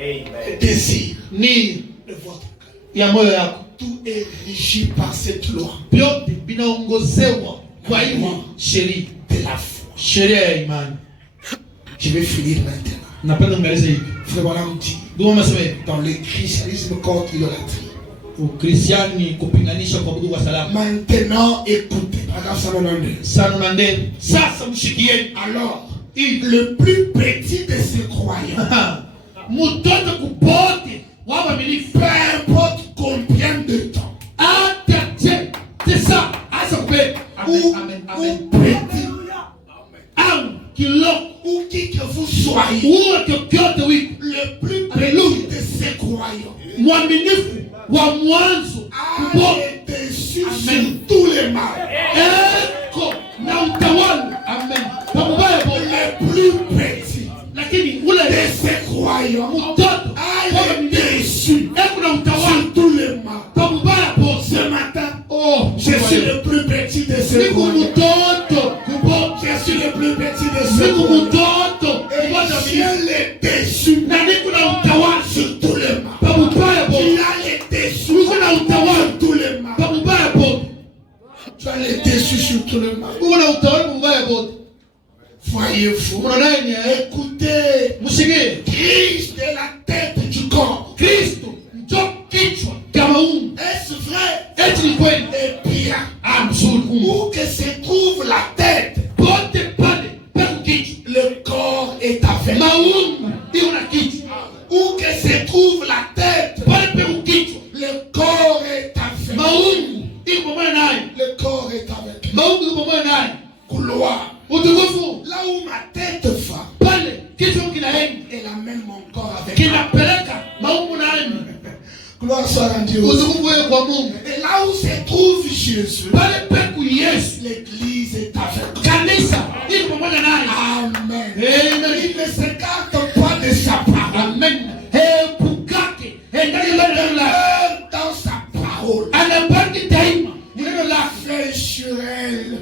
les désirs Ni de votre cœur. ya moyo yako. Tout est régi par cette loi Vyote vinaongozewa kwa hiyo sheria. de la foi. Sheria ya imani. Je vais finir maintenant. Napenda ngalize hivi. Frère Branham dit, Ndio maseme dans le christianisme contre l'idolâtrie. Ukristiani kupinganisha kwa Mungu wa salama. Maintenant, écoutez. Paragraphe 192. Sana na ndeni. Sasa mshikieni. Alors, le plus petit de ces croyants, Mtoto kupote waba milifu. peu importe combien de temps, Hata c'est ça. Asa kupe. ou petit, Au kilo ou qui que vous soyez, uwe kyokyote wiko. le plus Alléluia. petit de ces croyants Mwaminifu wa mwanzo a kupote. le dessus Amen. sur tous les mâles. Eko na utawala. Amen. Pamubaya bo. Le plus petit Lakini ule de ces croyants mtoto a le dessus eko na utawala. sur tous les mâles. Pamubaya bo. Ce matin, Oh, je suis le plus petit de ces Siku croyants. mtoto kupote. Je suis le plus petit de ces Siku croyants. mtoto Et kupote. j'ai le dessus Na niko na utawala. sur tous les mâles. Pamubaya bo. Il a le dessus Uko na utawala. sur tous les mâles. Pamubaya bo. Tu as le dessus sur tous les mâles. Uko na utawala pamubaya bo. Voyez-vous. Mwanani Écoutez, mshike. Christ est la tête du corps. Kristo ndio kichwa kama ungu. est bien. Où que se trouve la tête, le corps est avec. Où que se trouve la tête, le corps est avec. Le corps est avec. Couloir. Là où ma tête va, elle amène mon corps avec. Gloire soit à Dieu. Et là où se trouve Jésus, l'église est avec. Amen. Il ne s'écarte pas de sa parole. Amen. Il demeure dans sa parole. Fait sur elle.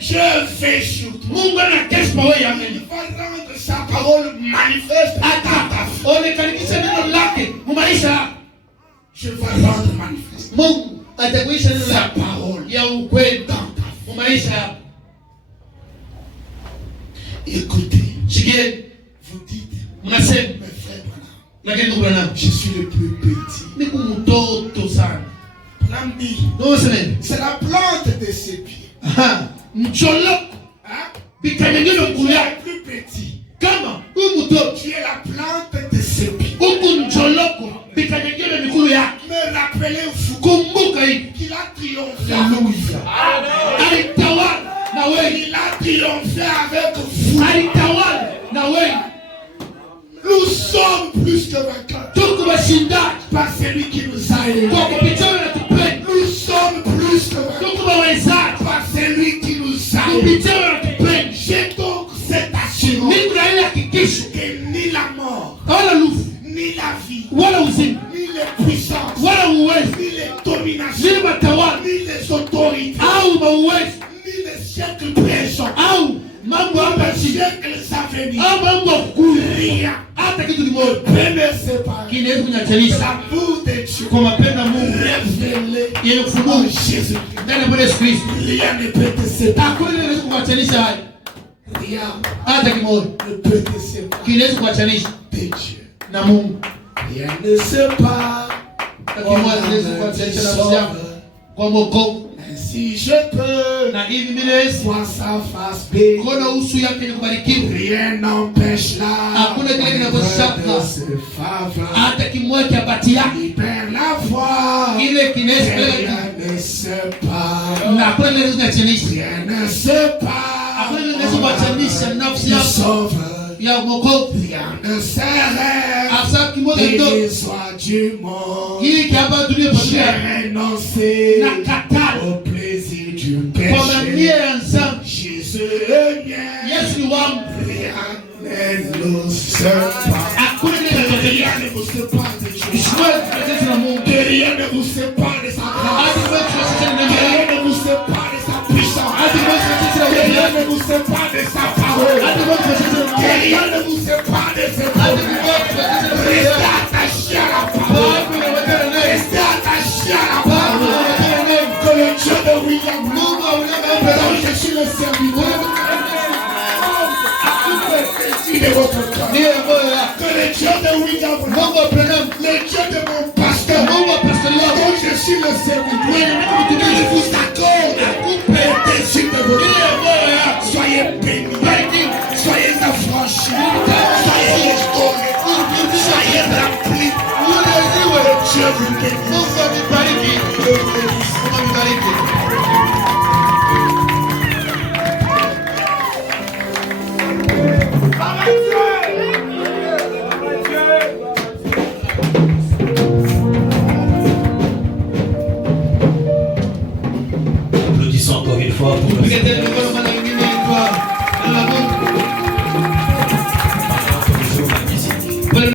Dieu fait sur toi. Il va rendre sa parole manifeste à ta vie. Je vais rendre manifeste sa parole dans ta vie. Écoutez, vous dites, mes frères Branham, je suis le plus petit. Branham dit, c'est la plante de ses pieds. Tu es le plus petit. Tu es la plante de ses pieds. Me rappelez-vous qu'il a triomphé. Il a triomphé avec vous. Nous sommes plus que vainqueurs par celui qui nous a aimés. Nous sommes plus que vainqueurs par celui qui nous a aimés. J'ai donc cette assurance que ni la mort, ni la vie, ni les puissances, ni les dominations, ni les autorités, ni les siècles présents, ni les siècles à venir, rien ne me séparer. L'amour de Dieu révélé en Jésus. Rien ne peut te séparer. Rien ne peut te séparer de Dieu. Rien ne sépare. Si je peux voir sa face belle, rien n'empêchera ce faveur. Libère la voix. Rien ne sépare. Rien ne sépare. Du sauveur. Rien ne s'arrête. Délivre du monde. J'ai renoncé au plaisir du péché. Jésus est mien. Rien ne nous sépare. Rien ne vous sépare de Dieu. Rien ne vous sépare de sa grâce. Rien ne vous sépare de sa puissance. Rien ne vous sépare de sa parole. Rien ne vous sépare de ses promesses. Restez attachés à la parole. Restez attachés à la parole. Que le Dieu de William, dont je suis le serviteur, de votre cœur. Que le Dieu de William, le Dieu de mon pasteur, dont je suis le serviteur, il vous accorde le désir de votre cœur. Soyez bénis, soyez affranchis, soyez restaurés, soyez remplis. Que Dieu vous bénisse. Applaudissons encore une fois pour le